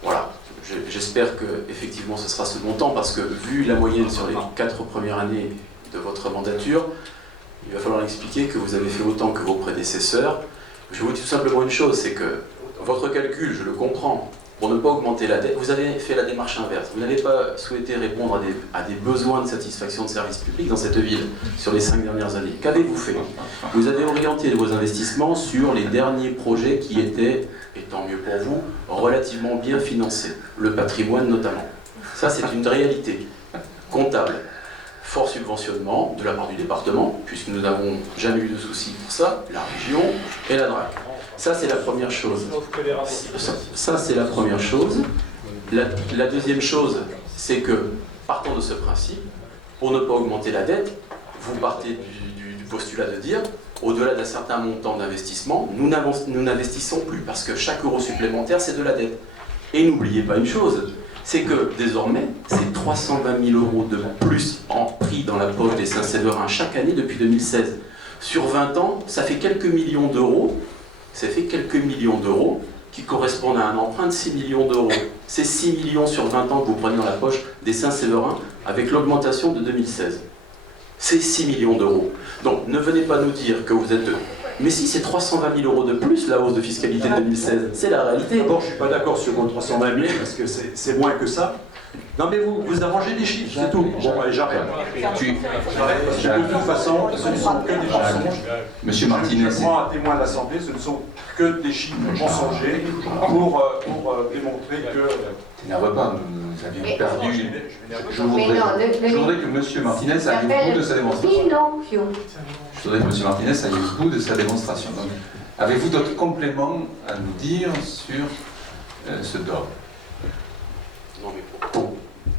Voilà, j'espère que effectivement ce sera ce montant, parce que vu la moyenne sur les 4 premières années de votre mandature, il va falloir expliquer que vous avez fait autant que vos prédécesseurs. Je vous dis tout simplement une chose, c'est que votre calcul, je le comprends, pour ne pas augmenter la dette, vous avez fait la démarche inverse. Vous n'avez pas souhaité répondre à des besoins de satisfaction de services publics dans cette ville sur les 5 dernières années. Qu'avez-vous fait? Vous avez orienté vos investissements sur les derniers projets qui étaient, et tant mieux pour vous, relativement bien financés. Le patrimoine notamment. Ça, c'est une réalité comptable. Fort subventionnement de la part du département, puisque nous n'avons jamais eu de soucis pour ça, la région et la DRAC. Ça, c'est la première chose. Sauf que les rapports. Ça, c'est la première chose. La deuxième chose, c'est que, partant de ce principe, pour ne pas augmenter la dette, vous partez du postulat de dire, au-delà d'un certain montant d'investissement, nous n'investissons plus, parce que chaque euro supplémentaire, c'est de la dette. Et n'oubliez pas une chose, c'est que désormais, c'est 320 000 euros de plus en prix dans la poche des Saint-Séverins chaque année depuis 2016. Sur 20 ans, ça fait quelques millions d'euros. Ça fait quelques millions d'euros qui correspondent à un emprunt de 6 millions d'euros. C'est 6 millions sur 20 ans que vous prenez dans la poche des Saint-Séverins avec l'augmentation de 2016. C'est 6 millions d'euros. Donc ne venez pas nous dire que vous êtes... Mais si, c'est 320 000 euros de plus la hausse de fiscalité de 2016. C'est la réalité. D'abord, je ne suis pas d'accord sur vos 320 000 parce que c'est moins que ça. Non mais vous arrangez des chiffres, c'est tout. Bon, allez, j'arrête. J'arrête parce que de toute façon, ce ne sont que des mensonges. Monsieur Martinez, Je prends un témoin de l'Assemblée, ce ne sont que des chiffres mensongers pour démontrer que... n'énerve pas, nous avions perdu. Je Mais non, voudrais que Monsieur Martinez aille au bout de sa démonstration. Pinocchio. Je voudrais que Monsieur Martinez aille au bout de sa démonstration. Donc, avez-vous d'autres compléments à nous dire sur ce dogme? Non, mais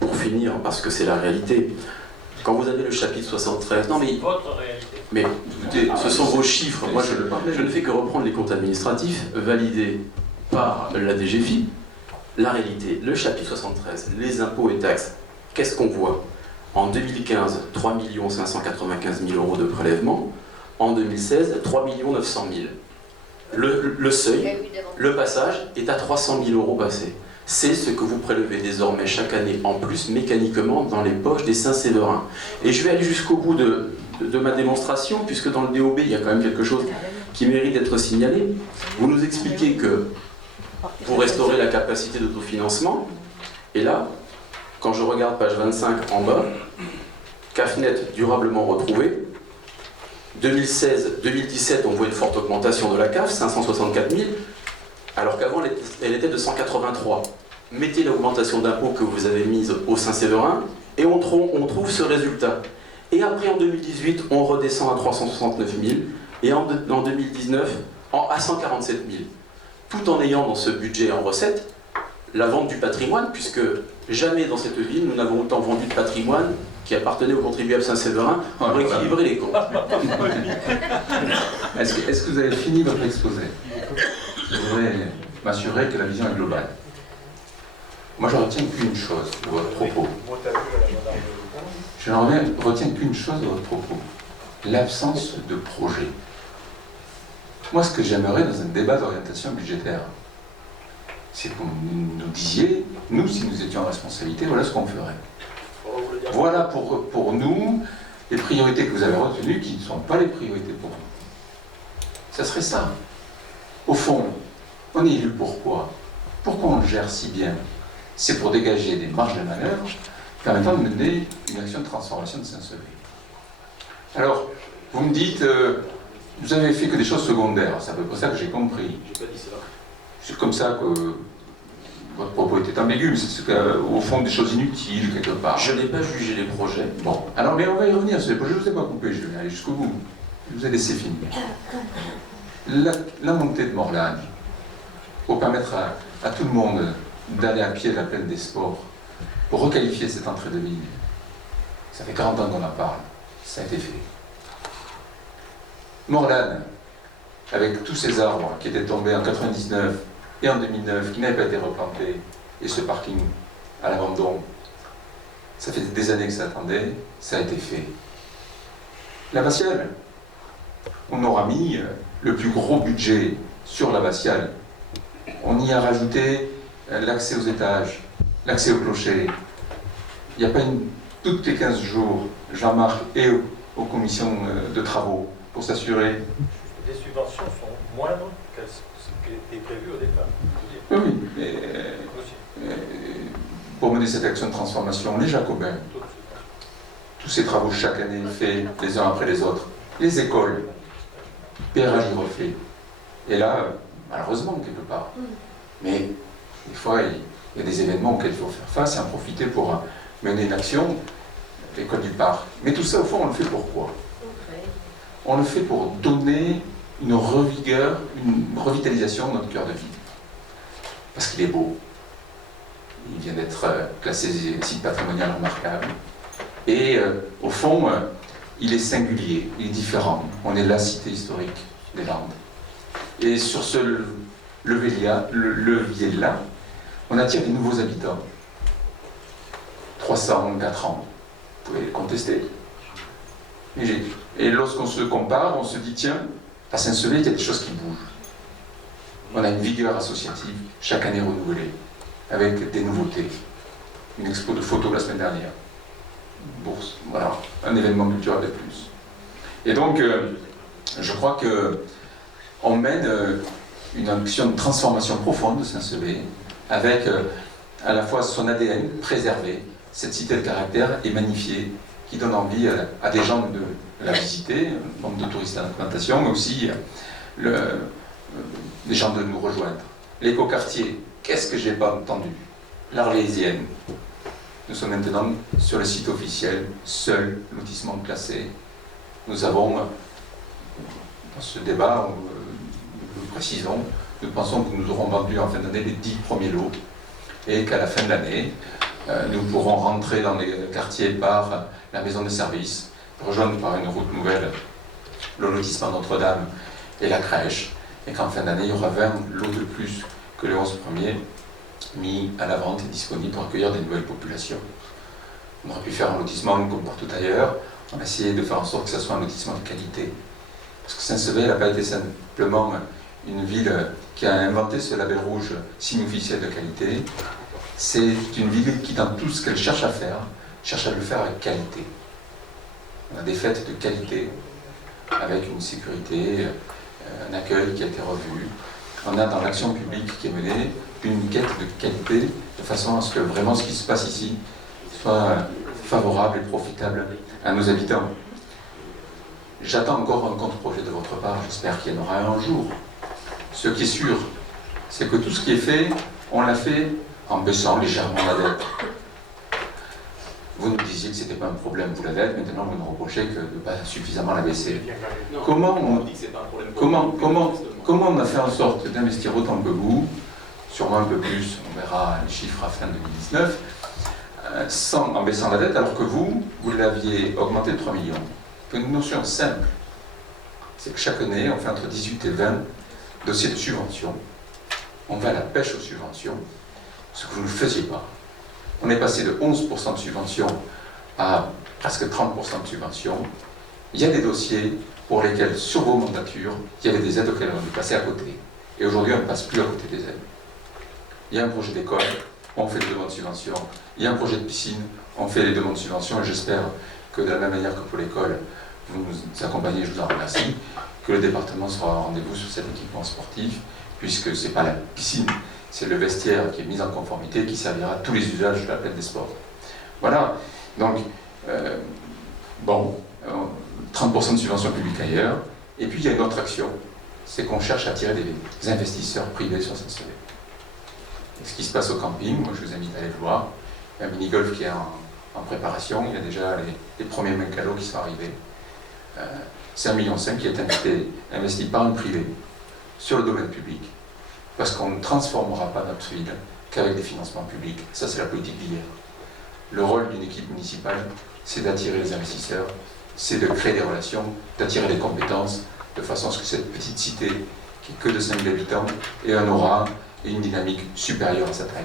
pour finir, parce que c'est la réalité, quand vous avez le chapitre 73, non mais... Votre réalité. Mais écoutez, ce sont vos chiffres. Moi, je ne fais que reprendre les comptes administratifs validés par la DGFiP. La réalité, le chapitre 73, les impôts et taxes, qu'est-ce qu'on voit? En 2015, 3 595 000 euros de prélèvement. En 2016, 3 900 000. Le seuil, le passage, est à 300 000 euros passés. C'est ce que vous prélevez désormais chaque année en plus mécaniquement dans les poches des Saint-Séverins. Et je vais aller jusqu'au bout de ma démonstration, puisque dans le DOB, il y a quand même quelque chose qui mérite d'être signalé. Vous nous expliquez que vous restaurez la capacité d'autofinancement, et là, quand je regarde page 25 en bas, CAFNet durablement retrouvé, 2016-2017, on voit une forte augmentation de la CAF, 564 000, alors qu'avant elle était de 183. Mettez l'augmentation d'impôts que vous avez mise au Saint-Séverin, et on trouve ce résultat. Et après, en 2018, on redescend à 369 000, et en 2019, à 147 000. Tout en ayant dans ce budget en recette la vente du patrimoine, puisque jamais dans cette ville, nous n'avons autant vendu de patrimoine qui appartenait aux contribuables Saint-Séverin pour équilibrer les comptes. Est-ce que vous avez fini votre exposé? Je voudrais m'assurer que la vision est globale. Moi, je ne retiens qu'une chose de votre propos. Je ne retiens qu'une chose de votre propos. L'absence de projet. Moi, ce que j'aimerais dans un débat d'orientation budgétaire, c'est que vous nous disiez, nous, si nous étions en responsabilité, voilà ce qu'on ferait. Voilà pour nous les priorités que vous avez retenues qui ne sont pas les priorités pour nous. Ça serait ça. Au fond, on est élu pourquoi? Pourquoi on le gère si bien? C'est pour dégager des marges de manœuvre permettant de mener une action de transformation de Saint-Sever. Alors, vous me dites, vous avez fait que des choses secondaires, c'est à peu près ça que j'ai compris. J'ai pas dit ça. C'est comme ça que votre propos était ambigu, mais c'est au fond des choses inutiles quelque part. Je n'ai pas jugé les projets. Bon, alors mais on va y revenir sur les projets, je ne vous ai pas coupé, je vais aller jusqu'au bout. Je vous ai laissé finir. La montée de Morlagne, pour permettre à tout le monde d'aller à pied à la plaine des sports, pour requalifier cette entrée de ville, ça fait 40 ans qu'on en parle, ça a été fait. Morlagne, avec tous ces arbres qui étaient tombés en 99 et en 2009, qui n'avaient pas été replantés, et ce parking à l'abandon, ça fait des années que ça attendait, ça a été fait. L'abbatiale, on aura mis le plus gros budget sur l'abbatiale. On y a rajouté l'accès aux étages, l'accès au clocher. Il n'y a pas toutes les 15 jours, Jean-Marc et aux commissions de travaux pour s'assurer. Les subventions sont moindres que ce qui était prévu au départ. Oui, mais pour mener cette action de transformation, les Jacobins, tous ces travaux chaque année faits les uns après les autres, les écoles, PRH y refait. Et là, malheureusement, quelque part. Mais des fois, il y a des événements auxquels il faut faire face et en profiter pour mener une action, l'école du parc. Mais tout ça, au fond, on le fait pourquoi? On le fait pour donner une revigueur, une revitalisation de notre cœur de ville. Parce qu'il est beau. Il vient d'être classé site patrimonial remarquable. Et au fond, il est singulier, il est différent. On est la cité historique des Landes. Et sur ce levier-là, on attire des nouveaux habitants. 300, 4 ans, vous pouvez le contester. Et lorsqu'on se compare, on se dit, tiens, à Saint-Sevé, il y a des choses qui bougent. On a une vigueur associative, chaque année renouvelée, avec des nouveautés. Une expo de photos la semaine dernière. Une bourse, voilà, un événement culturel de plus. Et donc, je crois qu'on mène une action de transformation profonde de Saint-Sevé, avec à la fois son ADN préservé, cette cité de caractère est magnifiée, qui donne envie à des gens de la visiter, un nombre de touristes à l'implantation, mais aussi des gens de nous rejoindre. L'écoquartier, qu'est-ce que j'ai pas entendu? L'Arlésienne. Nous sommes maintenant sur le site officiel, seul lotissement classé. Nous avons, dans ce débat, nous précisons, nous pensons que nous aurons vendu en fin d'année les 10 premiers lots et qu'à la fin de l'année, nous pourrons rentrer dans les quartiers par la maison de service, rejoindre par une route nouvelle le lotissement Notre-Dame et la crèche, et qu'en fin d'année, il y aura 20 lots de plus que les 11 premiers mis à la vente et disponibles pour accueillir des nouvelles populations. On aurait pu faire un lotissement comme partout ailleurs, on a essayé de faire en sorte que ce soit un lotissement de qualité. Parce que Saint-Sevé n'a pas été simplement une ville qui a inventé ce label rouge signe officiel de qualité. C'est une ville qui, dans tout ce qu'elle cherche à faire, cherche à le faire avec qualité. On a des fêtes de qualité, avec une sécurité, un accueil qui a été revu. On a dans l'action publique qui est menée une quête de qualité, de façon à ce que vraiment ce qui se passe ici soit favorable et profitable à nos habitants. J'attends encore un contre-projet de votre part, j'espère qu'il y en aura un jour. Ce qui est sûr, c'est que tout ce qui est fait, on l'a fait en baissant légèrement la dette. Vous nous disiez que ce n'était pas un problème, vous la dette, maintenant vous nous reprochez que de ne pas suffisamment la baisser. Non, Comment on dit que c'est pas un problème. comment on a fait en sorte d'investir autant que vous, sûrement un peu plus, on verra les chiffres à fin 2019, en baissant la dette, alors que vous l'aviez augmenté de 3 millions. Une notion simple, c'est que chaque année, on fait entre 18 et 20 dossiers de subvention. On va à la pêche aux subventions, ce que vous ne faisiez pas. On est passé de 11% de subvention à presque 30% de subvention. Il y a des dossiers pour lesquels, sur vos mandatures, il y avait des aides auxquelles on est passé à côté. Et aujourd'hui, on ne passe plus à côté des aides. Il y a un projet d'école, on fait des demandes de subvention. Il y a un projet de piscine, on fait les demandes de subvention. Et j'espère que de la même manière que pour l'école, vous nous accompagnez, je vous en remercie, que le département sera au rendez-vous sur cet équipement sportif, puisque ce n'est pas la piscine, c'est le vestiaire qui est mis en conformité, qui servira à tous les usages de la plaine des sports. Voilà, donc, 30% de subventions publiques ailleurs, et puis il y a une autre action, c'est qu'on cherche à attirer des investisseurs privés sur cette semaine. Ce qui se passe au camping, moi je vous invite à aller le voir, il y a un mini-golf qui est en préparation, il y a déjà les premiers mécalos qui sont arrivés. C'est 1,5 million qui est investi par un privé sur le domaine public, parce qu'on ne transformera pas notre ville qu'avec des financements publics. Ça, c'est la politique d'hier. Le rôle d'une équipe municipale, c'est d'attirer les investisseurs, c'est de créer des relations, d'attirer des compétences, de façon à ce que cette petite cité, qui n'est que de 5 000 habitants, ait un aura et une dynamique supérieure à sa taille.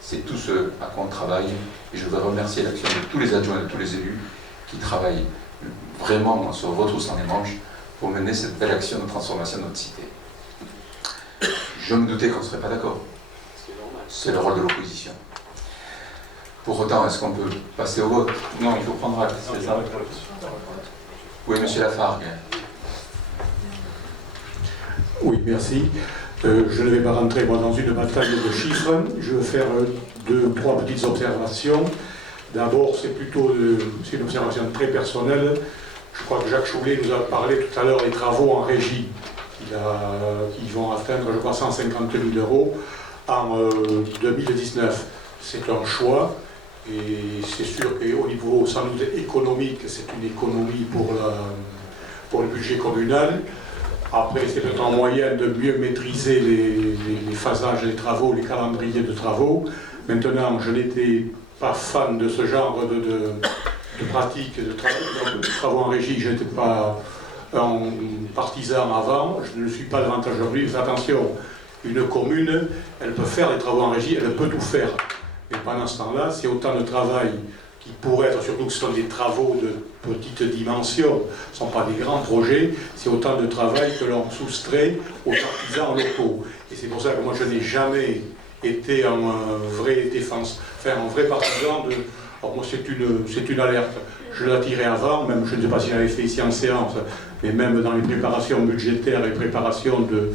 C'est tout ce à quoi on travaille, et je voudrais remercier l'action de tous les adjoints et de tous les élus qui travaillent vraiment se retroussant les manches pour mener cette belle action de transformation de notre cité. Je me doutais qu'on ne serait pas d'accord. C'est le rôle de l'opposition. Pour autant, est-ce qu'on peut passer au vote? Non, il faut prendre acte, c'est ça? Oui, monsieur Lafargue. Oui, merci. Je ne vais pas rentrer moi, dans une bataille de chiffres. Je vais faire 2 ou 3 petites observations. D'abord, c'est une observation très personnelle. Je crois que Jacques Choulet nous a parlé tout à l'heure des travaux en régie qui vont atteindre, je crois, 150 000 € en 2019. C'est un choix et c'est sûr qu'au niveau sans doute économique, c'est une économie pour le budget communal. Après, c'est peut-être un moyen de mieux maîtriser les phasages des travaux, les calendriers de travaux. Maintenant, je n'étais pas fan de ce genre de pratique, de travaux en régie. Je n'étais pas un partisan avant, je ne le suis pas davantage aujourd'hui. Mais attention, une commune, elle peut faire des travaux en régie, elle peut tout faire. Mais pendant ce temps-là, c'est autant de travail qui pourrait être, surtout que ce sont des travaux de petite dimension, ce ne sont pas des grands projets, c'est autant de travail que l'on soustrait aux artisans locaux. Et c'est pour ça que moi je n'ai jamais été un vrai défense, enfin un vrai partisan de... Alors moi c'est une alerte, je la tirais avant, même je ne sais pas si j'avais fait ici en séance, mais même dans les préparations budgétaires et préparations de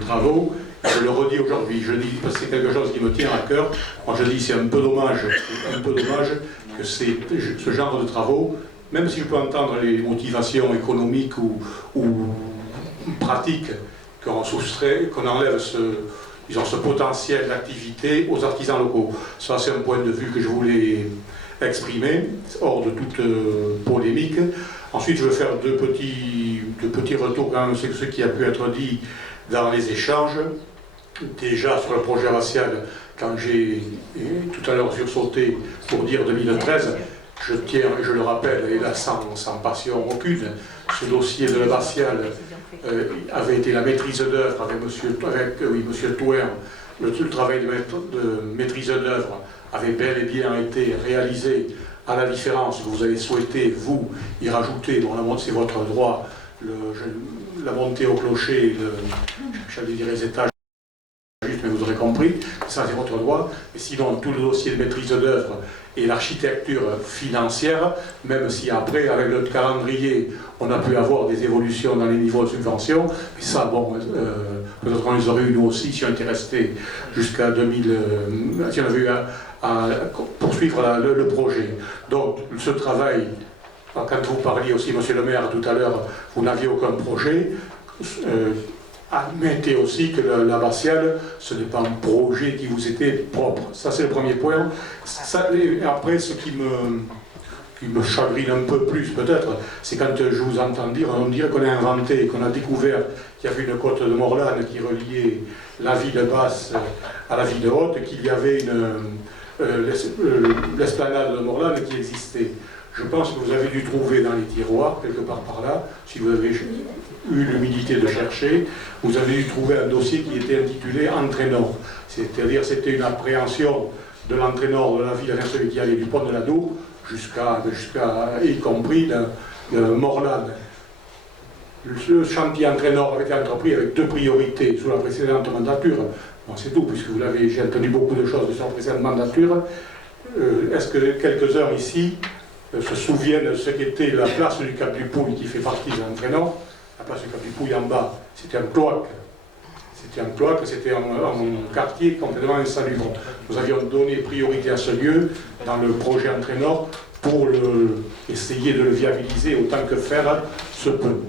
travaux, je le redis aujourd'hui, je dis parce que c'est quelque chose qui me tient à cœur. Moi je dis c'est un peu dommage que ce genre de travaux, même si je peux entendre les motivations économiques ou pratiques, qu'on soustrait, qu'on enlève ce potentiel d'activité aux artisans locaux. Ça c'est un point de vue que je voulais exprimer, hors de toute polémique. Ensuite je vais faire deux petits retours quand même sur ce qui a pu être dit dans les échanges. Déjà sur le projet abbatial, quand j'ai tout à l'heure sursauté pour dire 2013, je tiens, je le rappelle, et là sans passion aucune, ce dossier de l'abbatial avait été la maîtrise d'œuvre avec M. Touer, le travail de maîtrise d'œuvre avait bel et bien été réalisé, à la différence que vous avez souhaité, vous, y rajouter, bon, c'est votre droit, la montée au clocher, j'allais dire les étages, mais vous aurez compris, ça c'est votre droit. Mais sinon, tout le dossier de maîtrise d'œuvre et l'architecture financière, même si après, avec notre calendrier, on a pu avoir des évolutions dans les niveaux de subvention, mais ça, bon, peut-être qu'on les aurait eu nous aussi si on était resté jusqu'à 2000, si on avait eu à poursuivre le projet. Donc, ce travail, quand vous parliez aussi, monsieur le maire, tout à l'heure, vous n'aviez aucun projet. Admettez aussi que l'abbatiale, ce n'est pas un projet qui vous était propre. Ça, c'est le premier point. Après, ce qui me chagrine un peu plus, peut-être, c'est quand je vous entends dire, on dirait qu'on a inventé, qu'on a découvert qu'il y avait une côte de Morlanes qui reliait la ville basse à la ville haute, qu'il y avait l'esplanade de Morlanes qui existait. Je pense que vous avez dû trouver dans les tiroirs, quelque part par là, si vous avez eu l'humilité de chercher, vous avez dû trouver un dossier qui était intitulé Entraîneur. C'est-à-dire c'était une appréhension de l'entraîneur de la ville, celui qui allait du pont de la Dour jusqu'à y compris de Morlanes. Le chantier entraîneur avait été entrepris avec deux priorités sous la précédente mandature. Bon, c'est tout, puisque j'ai entendu beaucoup de choses sur la précédente mandature. Est-ce que quelques-uns ici se souviennent de ce qu'était la place du Cap du Pouille qui fait partie de l'entraîneur? La place du Cap du Pouille en bas, c'était un cloaque. C'était un quartier complètement insalubre. Nous avions donné priorité à ce lieu dans le projet entraîneur pour essayer de le viabiliser autant que faire se peut.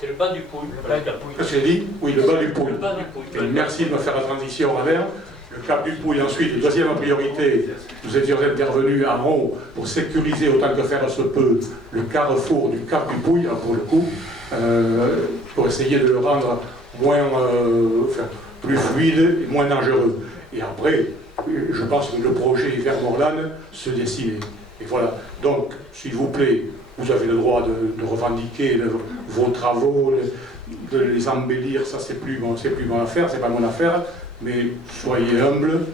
C'est le bas du Pouille. Qu'est-ce que j'ai dit? Oui, le bas du Pouille. Le bas du Pouille. Merci de me faire la transition à l'air. Le Cap du Pouille, ensuite, deuxième priorité, nous étions intervenus en haut pour sécuriser autant que faire se peut le carrefour du Cap du Pouille, pour le coup, pour essayer de le rendre plus fluide et moins dangereux. Et après, je pense que le projet vers Morlanes se dessinait. Et voilà. Donc, s'il vous plaît, vous avez le droit de revendiquer vos travaux, de les embellir, ça c'est plus mon affaire, c'est pas mon affaire. Mais soyez humble,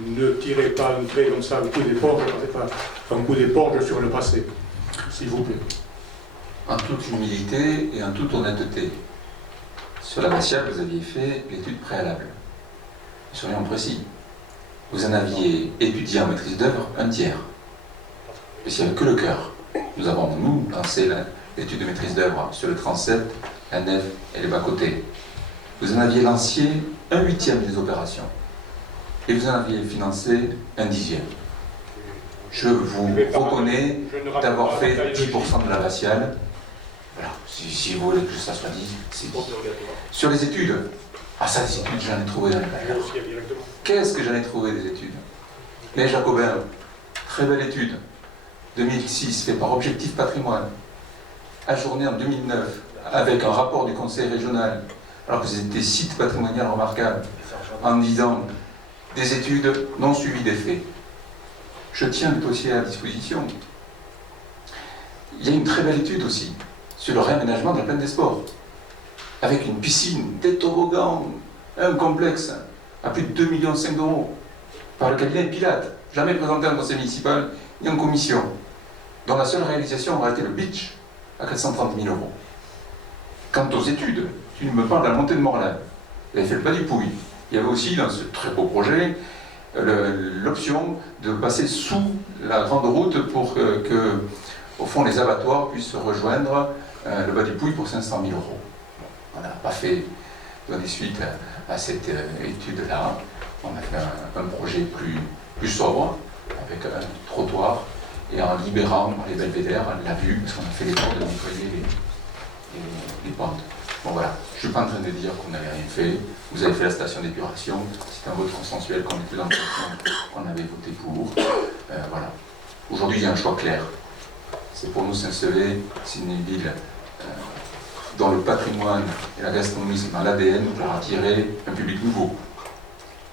ne tirez pas un trait comme ça, un coup d'éponge sur le passé, s'il vous plaît. En toute humilité et en toute honnêteté, sur l'abbatiale, vous aviez fait l'étude préalable. Soyons précis. Vous en aviez étudié en maîtrise d'œuvre un tiers. Et s'il n'y avait que le cœur. Nous avons, nous, lancé l'étude de maîtrise d'œuvre sur le transept, la nef et les bas-côtés. Vous en aviez lancé 1/8 des opérations. Et vous en aviez financé 1/10. Je vous reconnais d'avoir fait 10% de l'abbatiale. Voilà, si vous voulez que ça soit dit, c'est dit. Sur les études, ça, des études, j'en ai trouvé dans les valeurs. Qu'est-ce que j'en ai trouvé des études? Les Jacobins, très belle étude. 2006, fait par Objectif Patrimoine. Ajourné en 2009, avec un rapport du conseil régional, alors que c'était des sites patrimoniaux remarquables, en disant des études non suivies des faits. Je tiens le dossier à disposition. Il y a une très belle étude aussi sur le réaménagement de la plaine des sports, avec une piscine, des toboggans, un complexe à plus de 2,5 millions d'euros, par le cabinet Pilate, jamais présenté en conseil municipal ni en commission, dont la seule réalisation aura été le beach à 430 000 euros. Quant aux études, tu me parles de la montée de Morlaix. Il avait fait le pas du Pouille. Il y avait aussi dans ce très beau projet l'option de passer sous la grande route pour que, au fond, les abattoirs puissent rejoindre le bas du Pouille pour 500 000 euros. On n'a pas fait donner suite à cette étude-là. On a fait un projet plus sobre, avec un trottoir, et en libérant les belvédères, la vue, parce qu'on a fait l'effort de nettoyer les pentes. Bon voilà, je ne suis pas en train de dire qu'on n'avait rien fait. Vous avez fait la station d'épuration, c'est un vote consensuel qu'on était dans le session, on avait voté pour. Voilà. Aujourd'hui, il y a un choix clair. C'est pour nous Saint-Sevé, c'est une ville dont le patrimoine et la gastronomie sont dans l'ADN pour attirer un public nouveau.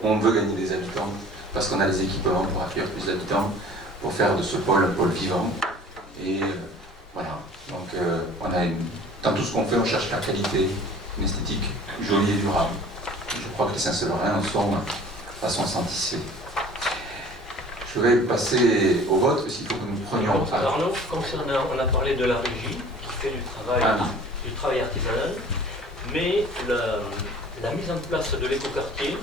On veut gagner des habitants parce qu'on a les équipements pour accueillir plus d'habitants, pour faire de ce pôle un pôle vivant. Et voilà. Donc dans tout ce qu'on fait, on cherche la qualité, une esthétique jolie et durable. Je crois que les Saint-Sévériens en sont à son sentissé. Je vais passer au vote, s'il faut que nous prenions. Arnaud, concernant, on a parlé de la régie qui fait du travail artisanal, mais la mise en place de l'écoquartier,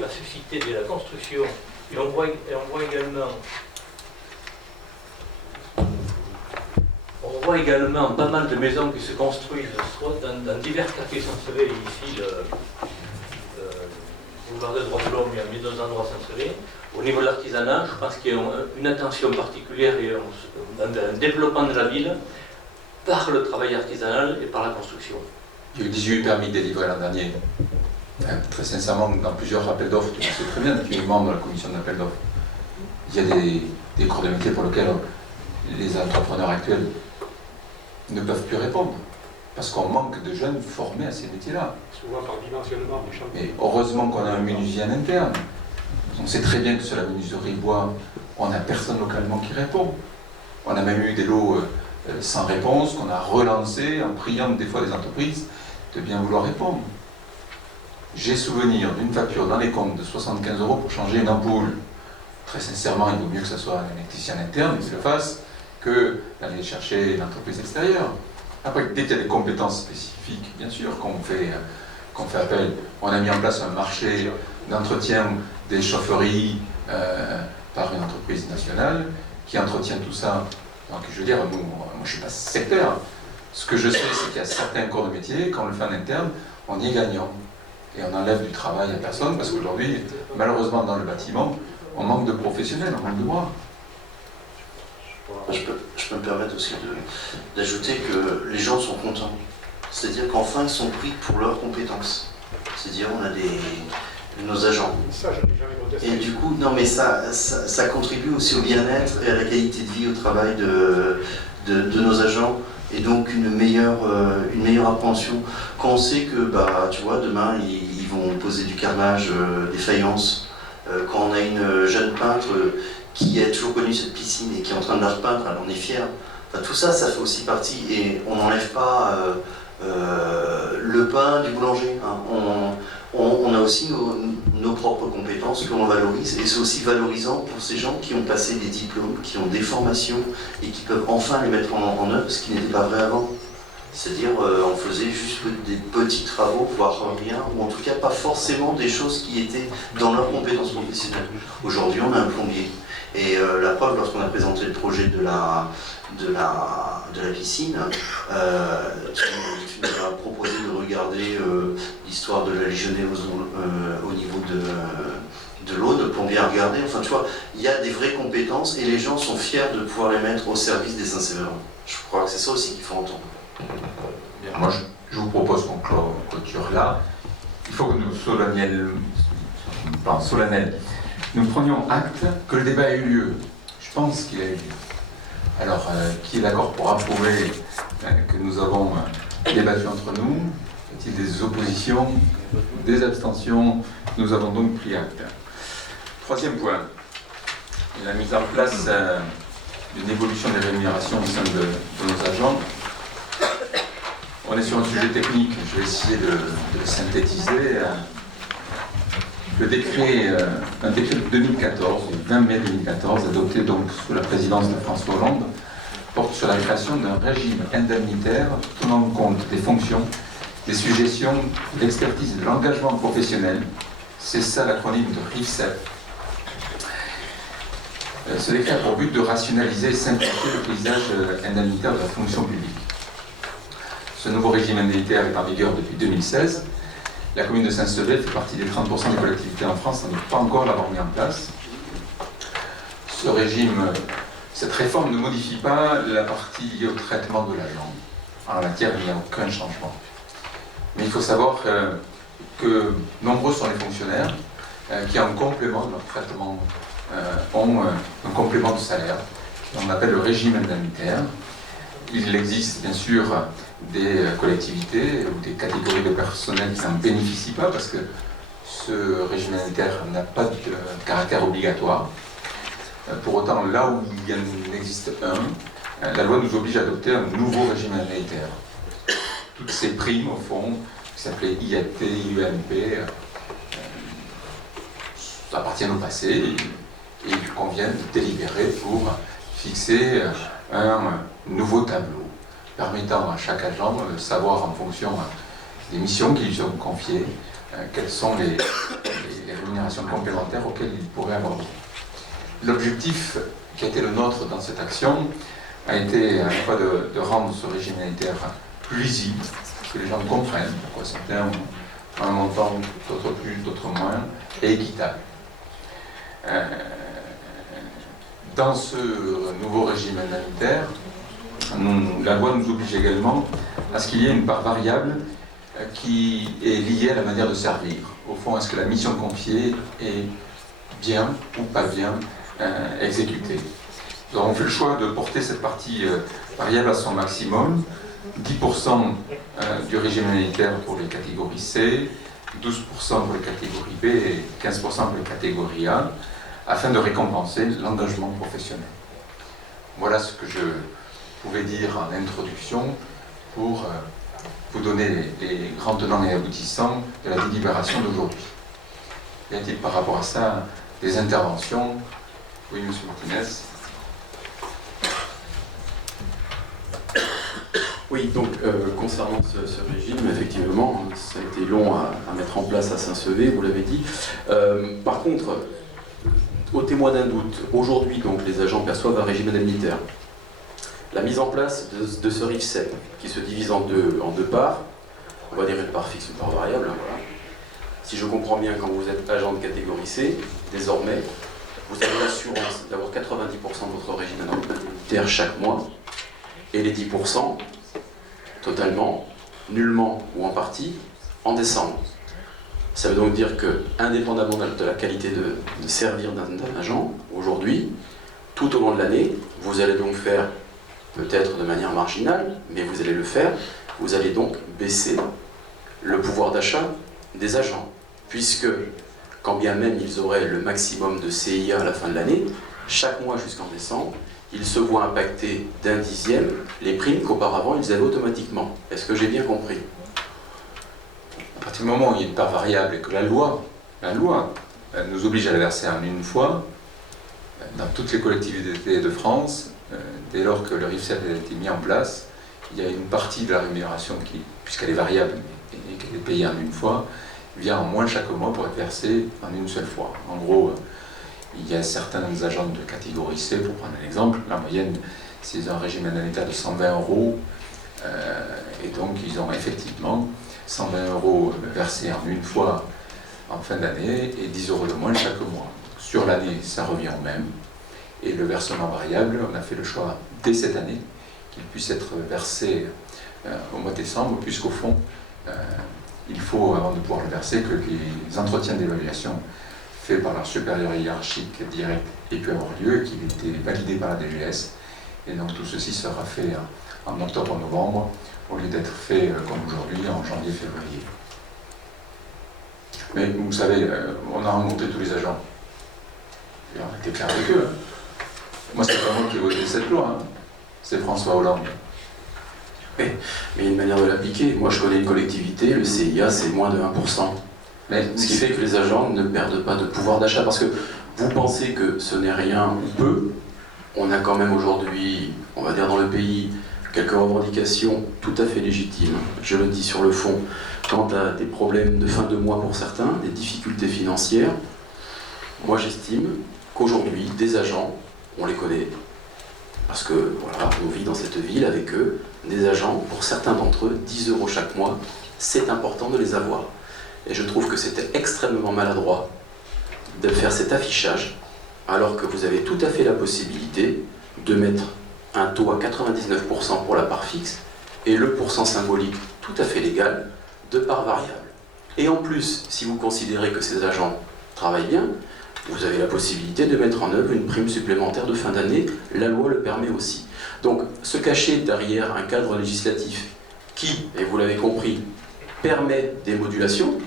va susciter dès la construction, et on voit également pas mal de maisons qui se construisent soit dans divers quartiers Saint-Sevé, ici le boulevard de Droit-Blanc, mais à 1200 endroits Saint-Sevé. Au niveau de l'artisanat, je pense qu'il y a une attention particulière et un développement de la ville par le travail artisanal et par la construction. Il y a eu 18 permis délivrés l'an dernier. Très sincèrement, dans plusieurs appels d'offres, tu sais très bien, tu es membre de la commission d'appel d'offres. Il y a des corps de métier pour lesquels les entrepreneurs actuels ne peuvent plus répondre. Parce qu'on manque de jeunes formés à ces métiers-là. Souvent par dimensionnement du chantier. Mais heureusement qu'on a un menuisier en interne. On sait très bien que sur la menuiserie bois, on n'a personne localement qui répond. On a même eu des lots sans réponse, qu'on a relancés en priant des fois les entreprises de bien vouloir répondre. J'ai souvenir d'une facture dans les comptes de 75 € pour changer une ampoule. Très sincèrement, il vaut mieux que ce soit un électricien interne qui le fasse que d'aller chercher une entreprise extérieure. Après, dès qu'il y a des compétences spécifiques, bien sûr, qu'on fait appel, on a mis en place un marché d'entretien des chaufferies par une entreprise nationale qui entretient tout ça. Donc, je veux dire, moi je ne suis pas sectaire. Ce que je sais, c'est qu'il y a certains corps de métier, quand on le fait en interne, on y est gagnant. Et on enlève du travail à personne, parce qu'aujourd'hui, malheureusement, dans le bâtiment, on manque de professionnels, on manque de bras. Je peux me permettre aussi d'ajouter que les gens sont contents. C'est-à-dire qu'enfin, ils sont pris pour leurs compétences. C'est-à-dire, on a nos agents. Ça, je n'ai jamais contesté. Et du coup, non, mais ça contribue aussi au bien-être et à la qualité de vie au travail de nos agents. Et donc une meilleure appréhension. Quand on sait que, tu vois, demain, ils vont poser du carrelage, des faïences. Quand on a une jeune peintre qui a toujours connu cette piscine et qui est en train de la repeindre, alors on est fiers. Enfin, tout ça, ça fait aussi partie. Et on n'enlève pas le pain du boulanger. Hein. On a aussi nos propres compétences que l'on valorise. Et c'est aussi valorisant pour ces gens qui ont passé des diplômes, qui ont des formations et qui peuvent enfin les mettre en œuvre, ce qui n'était pas vrai avant. C'est-à-dire, on faisait juste des petits travaux, voire rien, ou en tout cas pas forcément des choses qui étaient dans leurs compétences professionnelles. Aujourd'hui, on a un plombier. Et la preuve, lorsqu'on a présenté le projet de la piscine, tu nous as proposé de regarder l'histoire de la Légionnaire au niveau de l'eau, de plombier à regarder. Enfin, tu vois, il y a des vraies compétences et les gens sont fiers de pouvoir les mettre au service des Saint-Sévériens. Je crois que c'est ça aussi qu'il faut entendre. Bien, moi, je vous propose qu'on clôture là. Il faut que nous solennel. Nous prenions acte que le débat a eu lieu. Je pense qu'il a eu lieu. Alors, qui est d'accord pour approuver que nous avons débattu entre nous? Y a-t-il des oppositions, des abstentions? Nous avons donc pris acte. Troisième point, la mise en place d'une évolution des rémunérations au sein de nos agents. On est sur un sujet technique, je vais essayer de le synthétiser. Un décret de 2014, le 20 mai 2014, adopté donc sous la présidence de François Hollande, porte sur la création d'un régime indemnitaire tenant compte des fonctions, des suggestions, de l'expertise et de l'engagement professionnel. C'est ça l'acronyme de RIFSEP. Ce décret a pour but de rationaliser et simplifier le paysage indemnitaire de la fonction publique. Ce nouveau régime indemnitaire est en vigueur depuis 2016. La commune de Saint-Sevé fait partie des 30% des collectivités en France à ne pas encore l'avoir mis en place. Ce régime, cette réforme ne modifie pas la partie liée au traitement de l'agent. En la matière, il n'y a aucun changement. Mais il faut savoir que nombreux sont les fonctionnaires qui, en complément de leur traitement, ont un complément de salaire, qu'on appelle le régime indemnitaire. Il existe bien sûr des collectivités ou des catégories de personnel qui n'en bénéficient pas parce que ce régime indemnitaire n'a pas de caractère obligatoire. Pour autant, là où il y en existe un, la loi nous oblige à adopter un nouveau régime indemnitaire. Toutes ces primes, au fond, qui s'appelaient IAT, IUMP, appartiennent au passé et il convient de délibérer pour fixer un nouveau tableau permettant à chaque agent de savoir en fonction des missions qui lui sont confiées quelles sont les rémunérations complémentaires auxquelles il pourrait avoir droit. L'objectif qui a été le nôtre dans cette action a été à la fois de rendre ce régime indemnitaire plus lisible, que les gens comprennent pourquoi certains ont un montant, d'autres plus, d'autres moins, et équitable. Dans ce nouveau régime indemnitaire, la loi nous oblige également à ce qu'il y ait une part variable qui est liée à la manière de servir. Au fond, est-ce que la mission confiée est bien ou pas bien exécutée? Nous avons fait le choix de porter cette partie variable à son maximum, 10% du régime indemnitaire pour les catégories C, 12% pour les catégories B et 15% pour les catégories A, afin de récompenser l'engagement professionnel. Voilà ce que je pouvais dire en introduction pour vous donner les grands tenants et aboutissants de la délibération d'aujourd'hui. Y a-t-il par rapport à ça des interventions? Oui, M. Martinez. Oui, donc concernant ce régime, effectivement, ça a été long à mettre en place à Saint-Sevé, vous l'avez dit. Par contre, au témoin d'un doute, aujourd'hui, donc, les agents perçoivent un régime indemnitaire. La mise en place de ce RIFSEP, qui se divise en deux parts, on va dire une part fixe, une part variable. Voilà. Si je comprends bien, quand vous êtes agent de catégorie C, désormais, vous avez l'assurance d'avoir 90% de votre régime indemnitaire chaque mois, et les 10%, totalement, nullement ou en partie, en décembre. Ça veut donc dire que, indépendamment de la qualité de servir d'un agent, aujourd'hui, tout au long de l'année, vous allez donc faire, peut-être de manière marginale, mais vous allez le faire, vous allez donc baisser le pouvoir d'achat des agents. Puisque, quand bien même ils auraient le maximum de CIA à la fin de l'année, chaque mois jusqu'en décembre, ils se voient impacter d'un dixième les primes qu'auparavant ils avaient automatiquement. Est-ce que j'ai bien compris? À partir du moment où il y a une part variable et que la loi nous oblige à la verser en une fois, dans toutes les collectivités de France, dès lors que le RIFSEP a été mis en place, il y a une partie de la rémunération qui, puisqu'elle est variable et qu'elle est payée en une fois, vient en moins chaque mois pour être versée en une seule fois. En gros, il y a certains agents de catégorie C, pour prendre un exemple, la moyenne c'est un régime indemnitaire de 120 €, et donc ils ont effectivement 120 € versés en une fois en fin d'année et 10 € de moins chaque mois. Sur l'année, ça revient au même. Et le versement variable, on a fait le choix dès cette année qu'il puisse être versé au mois de décembre, puisqu'au fond, il faut, avant de pouvoir le verser, que les entretiens d'évaluation faits par leur supérieur hiérarchique direct aient pu avoir lieu et qu'il ait été validé par la DGS Et donc tout ceci sera fait en octobre-novembre, au lieu d'être fait comme aujourd'hui, en janvier-février. Mais vous savez, on a rencontré tous les agents. Et on était clair avec eux. Moi, c'est pas moi qui ai voté cette loi, hein. C'est François Hollande. Oui, mais une manière de l'appliquer. Moi, je connais une collectivité, le CIA, c'est moins de 1%. Mais Ce qui fait que les agents ne perdent pas de pouvoir d'achat. Parce que vous pensez que ce n'est rien ou peu. On a quand même aujourd'hui, on va dire dans le pays, quelques revendications tout à fait légitimes. Je le dis sur le fond, quant à des problèmes de fin de mois pour certains, des difficultés financières. Moi, j'estime qu'aujourd'hui, des agents, on les connaît, parce que voilà, on vit dans cette ville avec eux, des agents, pour certains d'entre eux, 10 € chaque mois, c'est important de les avoir. Et je trouve que c'était extrêmement maladroit de faire cet affichage, alors que vous avez tout à fait la possibilité de mettre un taux à 99% pour la part fixe, et le pourcent symbolique tout à fait légal de part variable. Et en plus, si vous considérez que ces agents travaillent bien, vous avez la possibilité de mettre en œuvre une prime supplémentaire de fin d'année, la loi le permet aussi. Donc, se cacher derrière un cadre législatif qui, et vous l'avez compris, permet des modulations,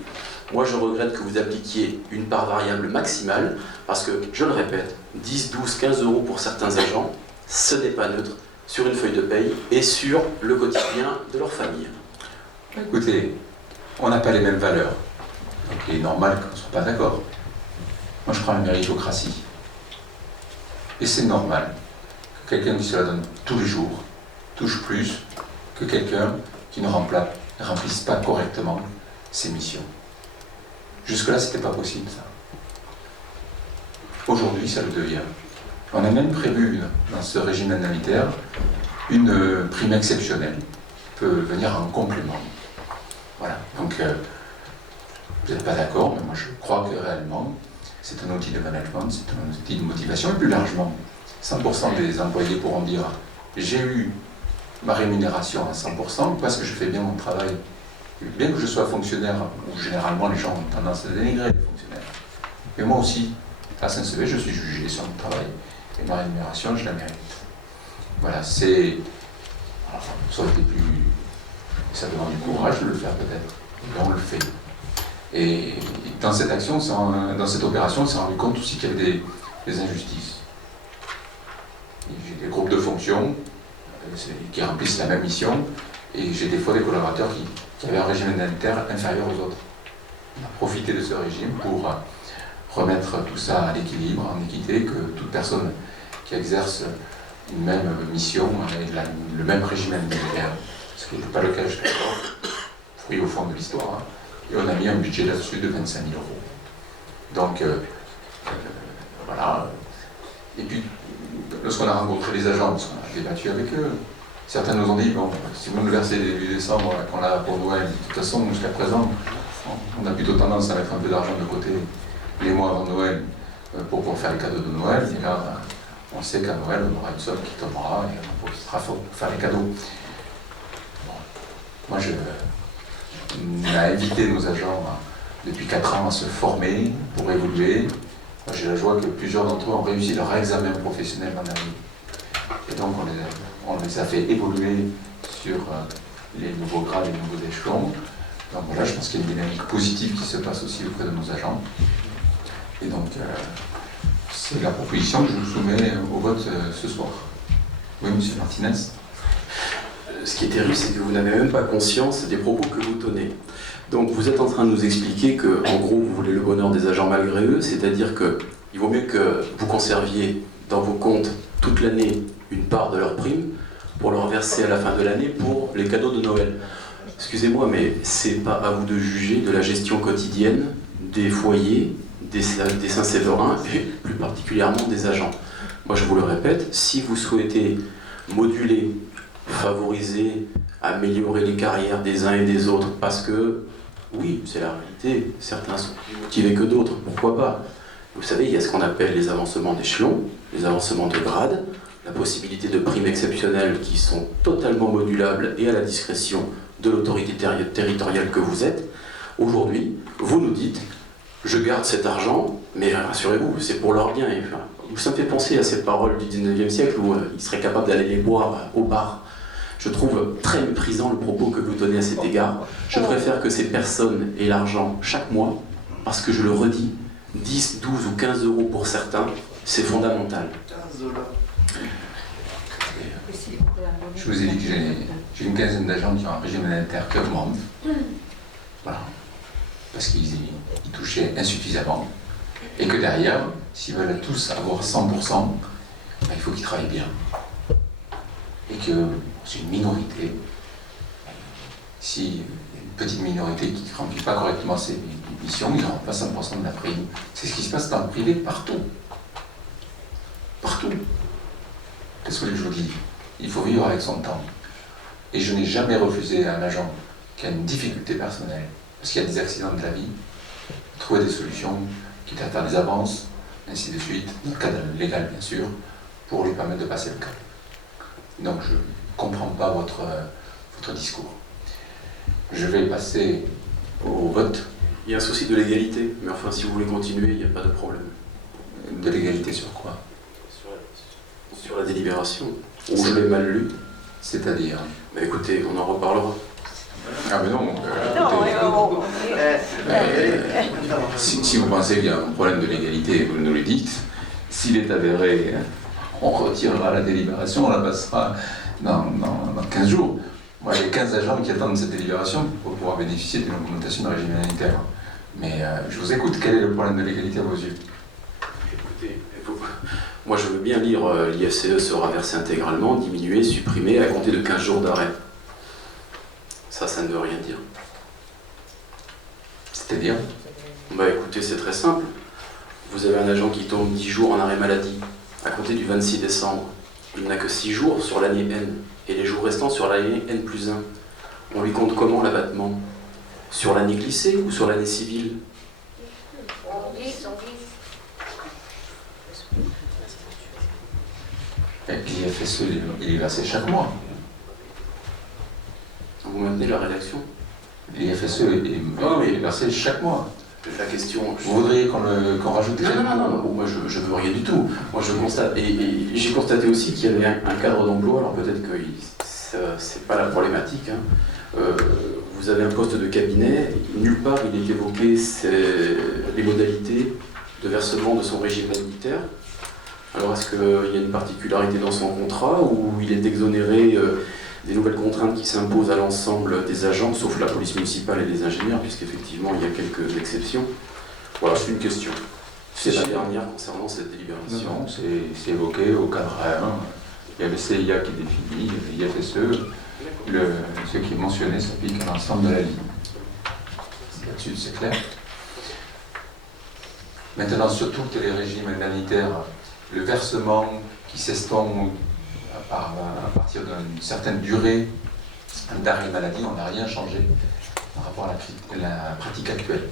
moi je regrette que vous appliquiez une part variable maximale, parce que, je le répète, 10, 12, 15 € pour certains agents, ce n'est pas neutre sur une feuille de paye et sur le quotidien de leur famille. écoutez, on n'a pas les mêmes valeurs. Donc il est normal qu'on ne soit pas d'accord. Moi, je crois à la méritocratie. Et c'est normal que quelqu'un qui se la donne tous les jours touche plus que quelqu'un qui ne remplisse pas correctement ses missions. Jusque-là, c'était pas possible, ça. Aujourd'hui, ça le devient. On a même prévu, dans ce régime indemnitaire, une prime exceptionnelle qui peut venir en complément. Voilà. Donc, vous n'êtes pas d'accord, mais moi, je crois que réellement, c'est un outil de management, c'est un outil de motivation, et plus largement, 100% des employés pourront dire « j'ai eu ma rémunération à 100% parce que je fais bien mon travail ». Bien que je sois fonctionnaire, où généralement les gens ont tendance à dénigrer les fonctionnaires, mais moi aussi, à Saint-Sevé, je suis jugé sur mon travail, et ma rémunération, je la mérite. Voilà, c'est... Alors, ça aurait été plus... Ça demande du courage de le faire peut-être, mais on le fait. Et dans cette action, dans cette opération, on s'est rendu compte aussi qu'il y avait des injustices. J'ai des groupes de fonctions qui remplissent la même mission, et j'ai des fois des collaborateurs qui avaient un régime indemnitaire inférieur aux autres. On a profité de ce régime pour remettre tout ça à l'équilibre, en équité, que toute personne qui exerce une même mission ait le même régime indemnitaire, ce qui n'était pas le cas jusqu'à maintenant, fruit au fond de l'histoire. Et on a mis un budget là-dessus de 25 000 €. Donc, voilà. Et puis, lorsqu'on a rencontré les agents, parce qu'on a débattu avec eux, certains nous ont dit, bon, si vous nous versez début décembre, qu'on a pour Noël, de toute façon, jusqu'à présent, on a plutôt tendance à mettre un peu d'argent de côté les mois avant Noël pour pouvoir faire les cadeaux de Noël. Et là, on sait qu'à Noël, on aura une somme qui tombera et on profitera pour faire les cadeaux. Bon. Moi, on a invité nos agents depuis 4 ans à se former pour évoluer. Moi, j'ai la joie que plusieurs d'entre eux ont réussi leur examen professionnel l'an dernier. Et donc, on les a fait évoluer sur les nouveaux grades et les nouveaux échelons. Donc voilà, je pense qu'il y a une dynamique positive qui se passe aussi auprès de nos agents. Et donc, c'est la proposition que je vous soumets au vote ce soir. Oui, monsieur Martinez. Ce qui est terrible, c'est que vous n'avez même pas conscience des propos que vous tenez. Donc vous êtes en train de nous expliquer que, en gros, vous voulez le bonheur des agents malgré eux, c'est-à-dire qu'il vaut mieux que vous conserviez dans vos comptes toute l'année une part de leur prime pour leur verser à la fin de l'année pour les cadeaux de Noël. Excusez-moi, mais c'est pas à vous de juger de la gestion quotidienne des foyers, des Saint-Séverins et plus particulièrement des agents. Moi, je vous le répète, si vous souhaitez moduler, favoriser, améliorer les carrières des uns et des autres, parce que, oui, c'est la réalité, certains sont plus motivés que d'autres, pourquoi pas. Vous savez, il y a ce qu'on appelle les avancements d'échelon, les avancements de grade, la possibilité de primes exceptionnelles qui sont totalement modulables et à la discrétion de l'autorité territoriale que vous êtes. Aujourd'hui, vous nous dites, je garde cet argent, mais rassurez-vous, c'est pour leur bien. Enfin, Ça me fait penser à cette parole du 19e siècle où il serait capable d'aller les boire au bar. Je trouve très méprisant le propos que vous tenez à cet égard. Je préfère que ces personnes aient l'argent chaque mois, parce que je le redis, 10, 12 ou 15 euros pour certains, c'est fondamental. Je vous ai dit que j'ai une quinzaine d'agents qui ont un régime alimentaire qui augmente. Voilà. Parce qu'ils touchaient insuffisamment. Et que derrière, s'ils veulent tous avoir 100%, ben, il faut qu'ils travaillent bien. Et que c'est une minorité. Si il y a une petite minorité qui ne remplit pas correctement ses missions, ils n'auront pas 100% de la prime. C'est ce qui se passe dans le privé partout. Partout. Qu'est-ce que je vous dis? Il faut vivre avec son temps. Et je n'ai jamais refusé à un agent qui a une difficulté personnelle, parce qu'il y a des accidents de la vie, trouver des solutions, quitte à faire des avances, ainsi de suite, dans le cadre légal bien sûr, pour lui permettre de passer le cap. Donc je ne comprends pas votre discours. Je vais passer au vote. Il y a un souci de l'égalité, mais enfin si vous voulez continuer, il n'y a pas de problème. De l'égalité sur quoi? Sur la délibération. Ou je l'ai mal lu. C'est-à-dire? Bah écoutez, on en reparlera. Ah mais non, si vous pensez qu'il y a un problème de l'égalité, vous nous le dites. S'il est avéré, on retirera la délibération, on la passera dans 15 jours. Moi, il y a 15 agents qui attendent cette délibération pour pouvoir bénéficier d'une augmentation de régime alimentaire. Mais je vous écoute, quel est le problème de l'égalité à vos yeux? Écoutez, moi je veux bien lire l'IFCE sera versé intégralement, diminué, supprimé à compter de 15 jours d'arrêt. Ça ne veut rien dire. C'est-à-dire? Bah écoutez, c'est très simple. Vous avez un agent qui tombe 10 jours en arrêt maladie, à compter du 26 décembre. Il n'a que 6 jours sur l'année N, et les jours restants sur l'année N+1. On lui compte comment l'abattement? Sur l'année glissée ou sur l'année civile? L'IFSE, il est versé chaque mois. Vous maintenez la rédaction? L'IFSE est versé chaque mois. La question... Vous voudriez qu'on rajoute... Non, moi je veux rien du tout. Moi je constate, et j'ai constaté aussi qu'il y avait un cadre d'emploi, alors peut-être que c'est pas la problématique. Hein. Vous avez un poste de cabinet, nulle part il est évoqué les modalités de versement de son régime indemnitaire. Alors est-ce qu'il y a une particularité dans son contrat ou il est exonéré des nouvelles contraintes qui s'imposent à l'ensemble des agents, sauf la police municipale et les ingénieurs, puisqu'effectivement il y a quelques exceptions? Voilà, c'est une question. C'est la dernière concernant cette délibération. Non, c'est évoqué au cadre 1. Il y a le CIA qui définit, l'IFSE, ce qui est mentionné s'applique à l'ensemble de la ligne. Là-dessus, c'est clair. Maintenant, sur tous les régimes indemnitaires, le versement qui s'estompe à partir d'une certaine durée d'arrêt maladie, on n'a rien changé par rapport à la pratique actuelle.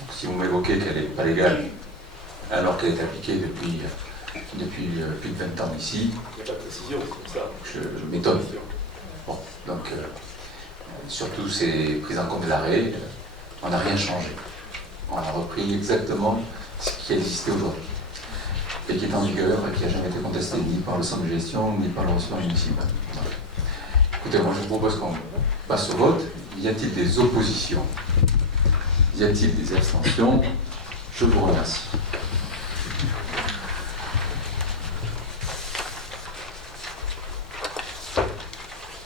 Donc, si vous m'évoquez qu'elle n'est pas légale, alors qu'elle est appliquée depuis plus de 20 ans ici, il n'y a pas de précision, c'est comme ça. je m'étonne. Bon, donc, surtout ces prises en compte de l'arrêt, on n'a rien changé. On a repris exactement ce qui existait aujourd'hui et qui est en vigueur et qui n'a jamais été contesté ni par le centre de gestion ni par le receveur municipal. Voilà. Écoutez, moi je vous propose qu'on passe au vote. Y a-t-il des oppositions? Y a-t-il des abstentions? Je vous remercie.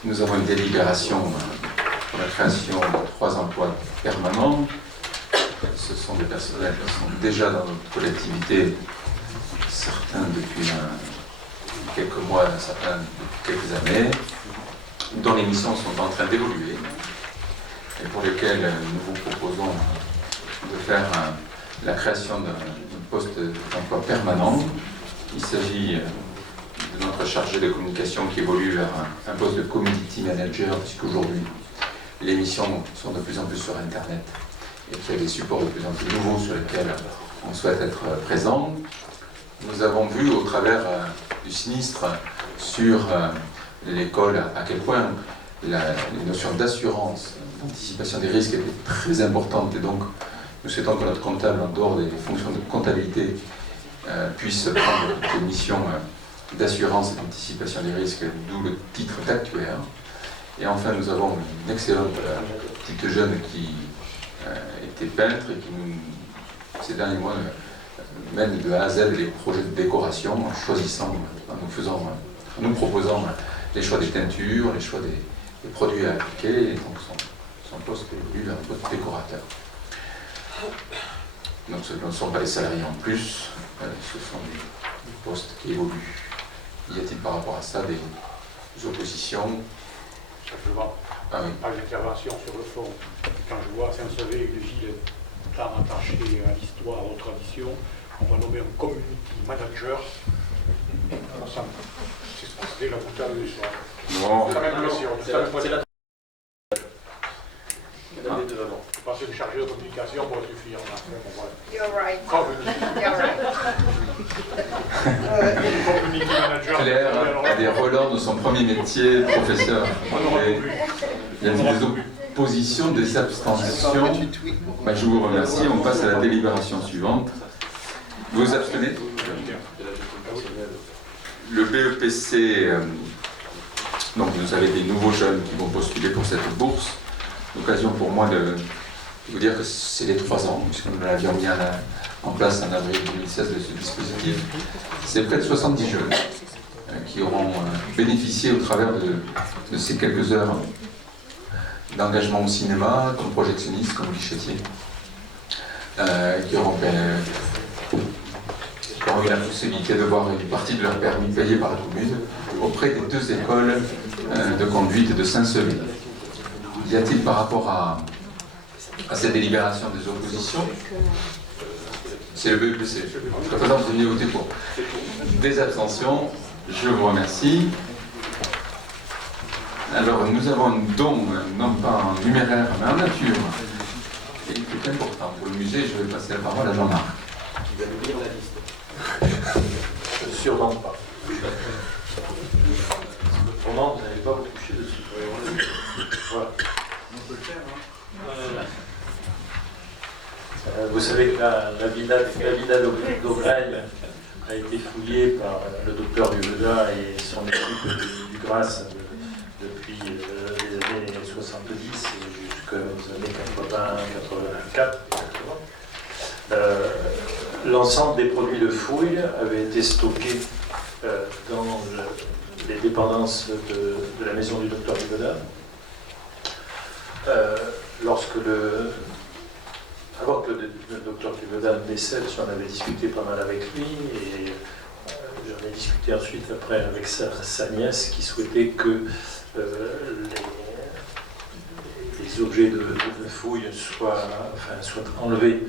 Nous avons une délibération pour la création de 3 emplois permanents. Ce sont des personnels qui sont déjà dans notre collectivité, certains depuis quelques mois, certains depuis quelques années, dont les missions sont en train d'évoluer et pour lesquelles nous vous proposons de faire la création d'un poste d'emploi permanent. Il s'agit de notre chargé de communication qui évolue vers un poste de community manager, puisqu'aujourd'hui les missions sont de plus en plus sur Internet et qu'il y a des supports de plus en plus nouveaux sur lesquels on souhaite être présent. Nous avons vu au travers du sinistre sur l'école à quel point les notions d'assurance, d'anticipation des risques étaient très importantes et donc nous souhaitons que notre comptable, en dehors des fonctions de comptabilité, puisse prendre toutes les missions d'assurance et d'anticipation des risques, d'où le titre d'actuaire. Et enfin, nous avons une excellente petite jeune qui était peintre et qui, ces derniers mois, mène de A à Z les projets de décoration en choisissant, en nous proposant les choix des teintures, les choix des produits à appliquer, et donc son poste est élu vers un poste de décorateur. Donc ce ne sont pas des salariés en plus, ce sont des postes qui évoluent. Y a-t-il par rapport à ça des oppositions? Simplement, Ah oui. pas d'intervention sur le fond. Quand je vois Saint-Sevé et le Gilles tant attaché à l'histoire, aux traditions, on va nommer un community manager. C'est la boutade du soir. Non. C'est la même question. C'est la Je pense que le chargé de communication pourrait suffire. You're right. Community manager. Claire a des relents de son premier métier, professeur. Il y a des oppositions, des abstentions. Ben, je vous remercie. On passe à la délibération suivante. Vous vous abstenez? Le BEPC, donc vous avez des nouveaux jeunes qui vont postuler pour cette bourse. L'occasion pour moi de vous dire que c'est les 3 ans, puisque nous l'avions mis en place en avril 2016 de ce dispositif. C'est près de 70 jeunes qui auront bénéficié au travers de ces quelques heures d'engagement au cinéma, comme projectionniste, comme guichetier, qui auront eu la possibilité de voir une partie de leur permis payé par la commune auprès des 2 écoles de conduite de Saint-Sevé. Y a-t-il par rapport à cette délibération des oppositions? C'est le BEPC. Jusqu'à présent, vous venez voter pour. Des abstentions. Je vous remercie. Alors, nous avons un don, non pas en numéraire, mais en nature. Et qui est important pour le musée. Je vais passer la parole à Jean-Marc. Qui va nous lire la liste. Sûrement pas. Autrement, vous n'allez pas vous coucher dessus. Voilà. On peut le faire, hein. Vous savez que la villa d'Aubreil a été fouillée par le docteur Duveda et son équipe du GRAS depuis les années 70 jusqu'aux années 80-84. L'ensemble des produits de fouille avait été stocké dans les dépendances de la maison du docteur Duveda. Avant que le docteur Duveda décède, j'en avais discuté pas mal avec lui et j'en ai discuté ensuite après avec sa nièce qui souhaitait que les objets de fouille soient enlevés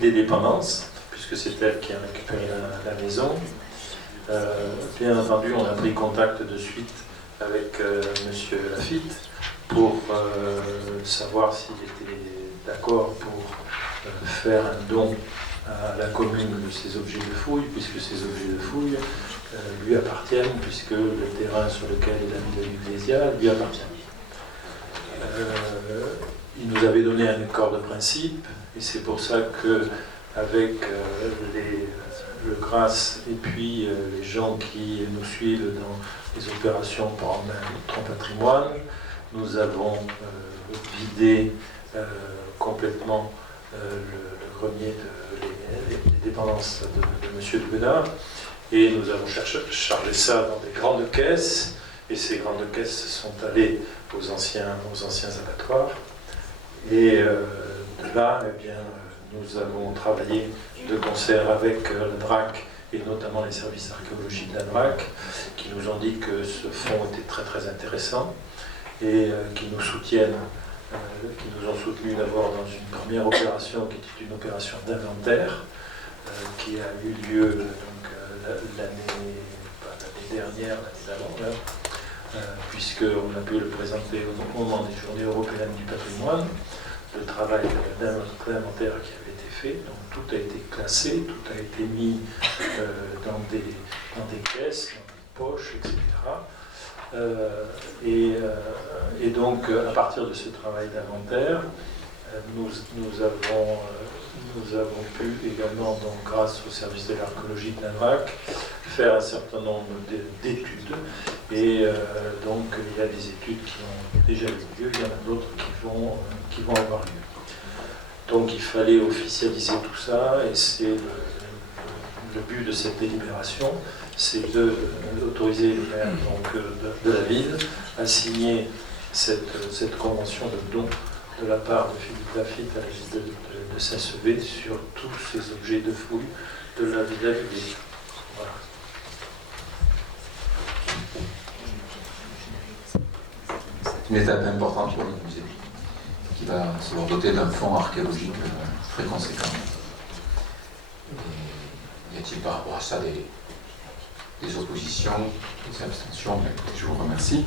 des dépendances, puisque c'est elle qui a récupéré la maison. Bien entendu, on a pris contact de suite avec M. Lafitte pour savoir s'il était d'accord pour faire un don à la commune de ces objets de fouille, puisque ces objets de fouille lui appartiennent, puisque le terrain sur lequel il a mis l'Ecclésia lui appartient. Il nous avait donné un accord de principe, et c'est pour ça qu'avec le GRAS et puis les gens qui nous suivent dans les opérations pour notre patrimoine, nous avons vidé complètement le grenier des dépendances de M. Duveda, et nous avons chargé ça dans des grandes caisses, et ces grandes caisses sont allées aux anciens abattoirs. Et de là, eh bien, nous avons travaillé de concert avec la DRAC et notamment les services d'archéologie de la DRAC, qui nous ont dit que ce fonds était très très intéressant et qui nous soutiennent, qui nous ont soutenus d'abord dans une première opération qui était une opération d'inventaire qui a eu lieu l'année dernière, l'année d'avant, puisqu'on a pu le présenter au moment des Journées européennes du patrimoine, le travail d'inventaire qui avait été fait. Donc tout a été classé, tout a été mis dans des caisses, dans des poches, etc. Et donc, à partir de ce travail d'inventaire, nous avons pu également, donc, grâce au service de l'archéologie de l'ANRAC, faire un certain nombre d'études. Et donc, il y a des études qui ont déjà eu lieu, il y en a d'autres qui vont avoir lieu. Donc, il fallait officialiser tout ça, et c'est le but de cette délibération, c'est d'autoriser le maire de la ville à signer cette convention de don de la part de Philippe Laffitte à la ville de Saint-Sevé sur tous ces objets de fouille de la villa publique. Voilà. C'est une étape importante pour le musée, qui va se voir doter d'un fonds archéologique très conséquent. Et y a-t-il par rapport à ça des oppositions, des abstentions? Écoutez, je vous remercie.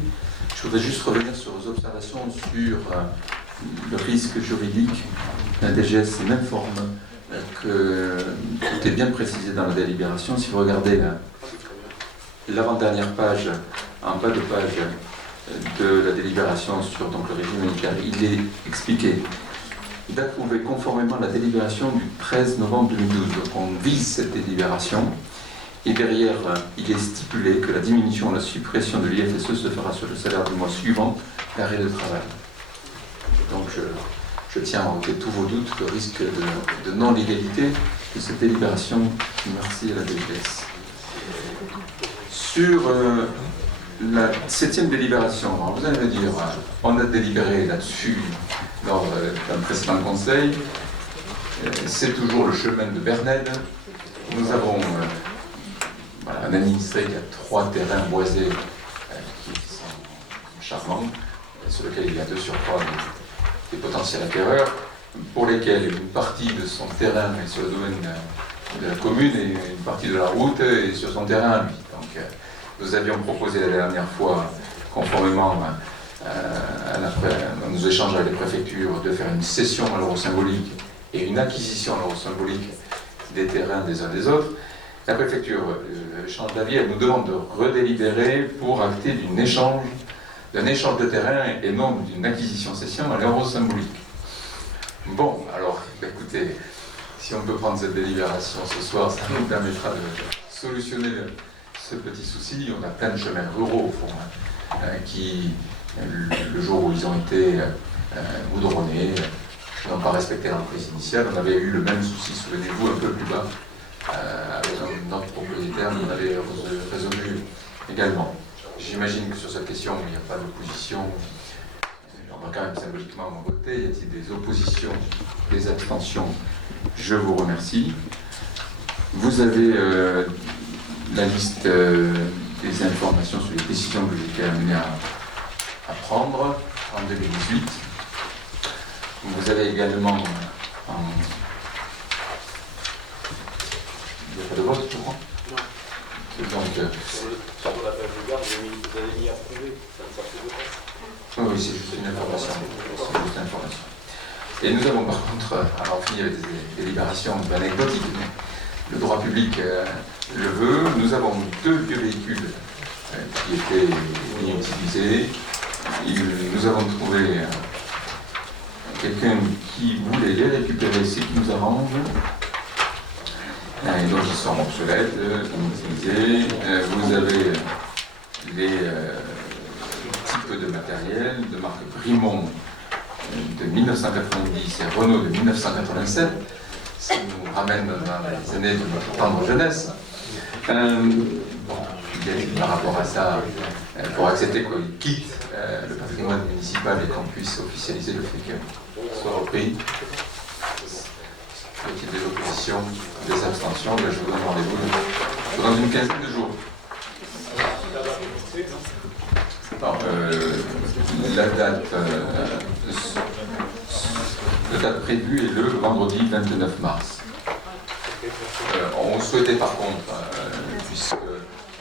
Je voudrais juste revenir sur vos observations sur le risque juridique. La DGS est même forme que tout est bien précisé dans la délibération. Si vous regardez l'avant-dernière page, en bas de page de la délibération sur donc, le régime médical, il est expliqué d'approuver conformément à la délibération du 13 novembre 2012. Donc on vise cette délibération. Et derrière, il est stipulé que la diminution ou la suppression de l'IFSE se fera sur le salaire du mois suivant l'arrêt de travail. Donc je tiens à ôter tous vos doutes, le risque de non-légalité de cette délibération. Merci à la DGS. Sur la 7e délibération, alors vous allez me dire, on a délibéré là-dessus lors d'un précédent conseil. C'est toujours le chemin de Bernède. Nous avons un administré qui a 3 terrains boisés qui sont charmants, sur lesquels il y a 2 sur 3 des potentiels acquéreurs, pour lesquels une partie de son terrain est sur le domaine de la commune et une partie de la route est sur son terrain à lui. Donc, nous avions proposé la dernière fois, conformément à nos échanges avec les préfectures, de faire une cession à l'euro symbolique et une acquisition à l'euro symbolique des terrains des uns des autres. La préfecture change d'avis, elle nous demande de redélibérer pour acter d'un échange de terrain et non d'une acquisition-cession à l'euro symbolique. Bon, alors, écoutez, si on peut prendre cette délibération ce soir, ça nous permettra de solutionner ce petit souci. On a plein de chemins ruraux, au fond, qui, le jour où ils ont été goudronnés, n'ont pas respecté l'emprise initiale. On avait eu le même souci, souvenez-vous, un peu plus bas, avec notre propriétaire, on avait résolu également. J'imagine que sur cette question, il n'y a pas d'opposition. On va quand même symboliquement voter. Y a-t-il des oppositions, des abstentions? Je vous remercie. Vous avez la liste des informations sur les décisions que j'ai été amené à prendre en 2018. Vous avez également il n'y a pas de vote, je crois. Non. Donc, sur la page de garde, vous avez mis approuvé, ça ne s'approuve pas. Oui, c'est juste une information. C'est juste une information. Et nous avons par contre, alors fini avec des délibérations anecdotiques, mais le droit public le veut. Nous avons 2 vieux véhicules qui étaient inutilisés. Nous avons trouvé quelqu'un qui voulait les récupérer, ce qui nous arrange. Et donc ils sont obsolètes, inutilisés. Vous avez les types de matériel de marque Brimont de 1990 et Renault de 1987. Ça nous ramène dans les années de notre tendre jeunesse. Par rapport à ça, pour accepter qu'ils quittent le patrimoine municipal et qu'on puisse officialiser le fait qu'ils soient repris. Y a-t-il des oppositions, des abstentions? Je vous donne rendez-vous dans une quinzaine de jours. Alors, la date prévue est le vendredi 29 mars. On souhaitait par contre, puisque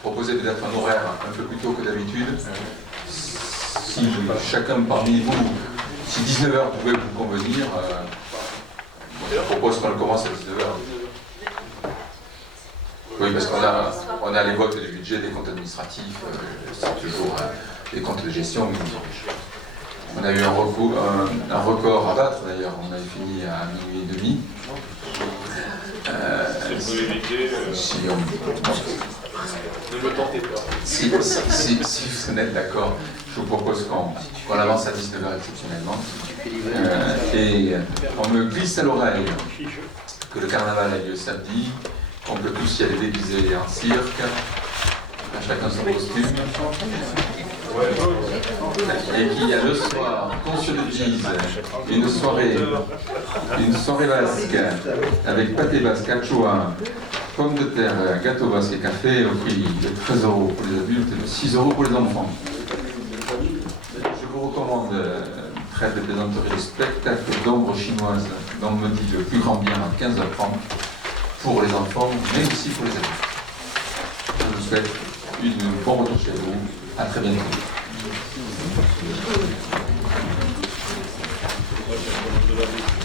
proposer peut-être un horaire un peu plus tôt que d'habitude, si chacun parmi vous, si 19h pouvait vous convenir, je propose qu'on le commence à 19h. Oui, parce qu'on a les votes du budget, des comptes administratifs, c'est toujours des comptes de gestion. On a eu un record à battre d'ailleurs, on avait fini à minuit et demi. Si Ne me tentez pas. Si vous êtes d'accord, je vous propose qu'on avance à 19h exceptionnellement. Et on me glisse à l'oreille que le carnaval a lieu samedi, qu'on peut tous y aller déguisés en cirque, à chacun son costume. Et qu'il y a le soir, qu'on utilise une soirée basque avec pâté basque, cachoua, pommes de terre, gâteau basque et café au prix de 13 € pour les adultes et de 6 € pour les enfants. Je vous recommande près de plaisanterie le spectacle d'ombre chinoise dont me dit le plus grand bien à 15h30 pour les enfants, mais aussi pour les adultes. Je vous souhaite un bon retour chez vous. À très bientôt. Gracias.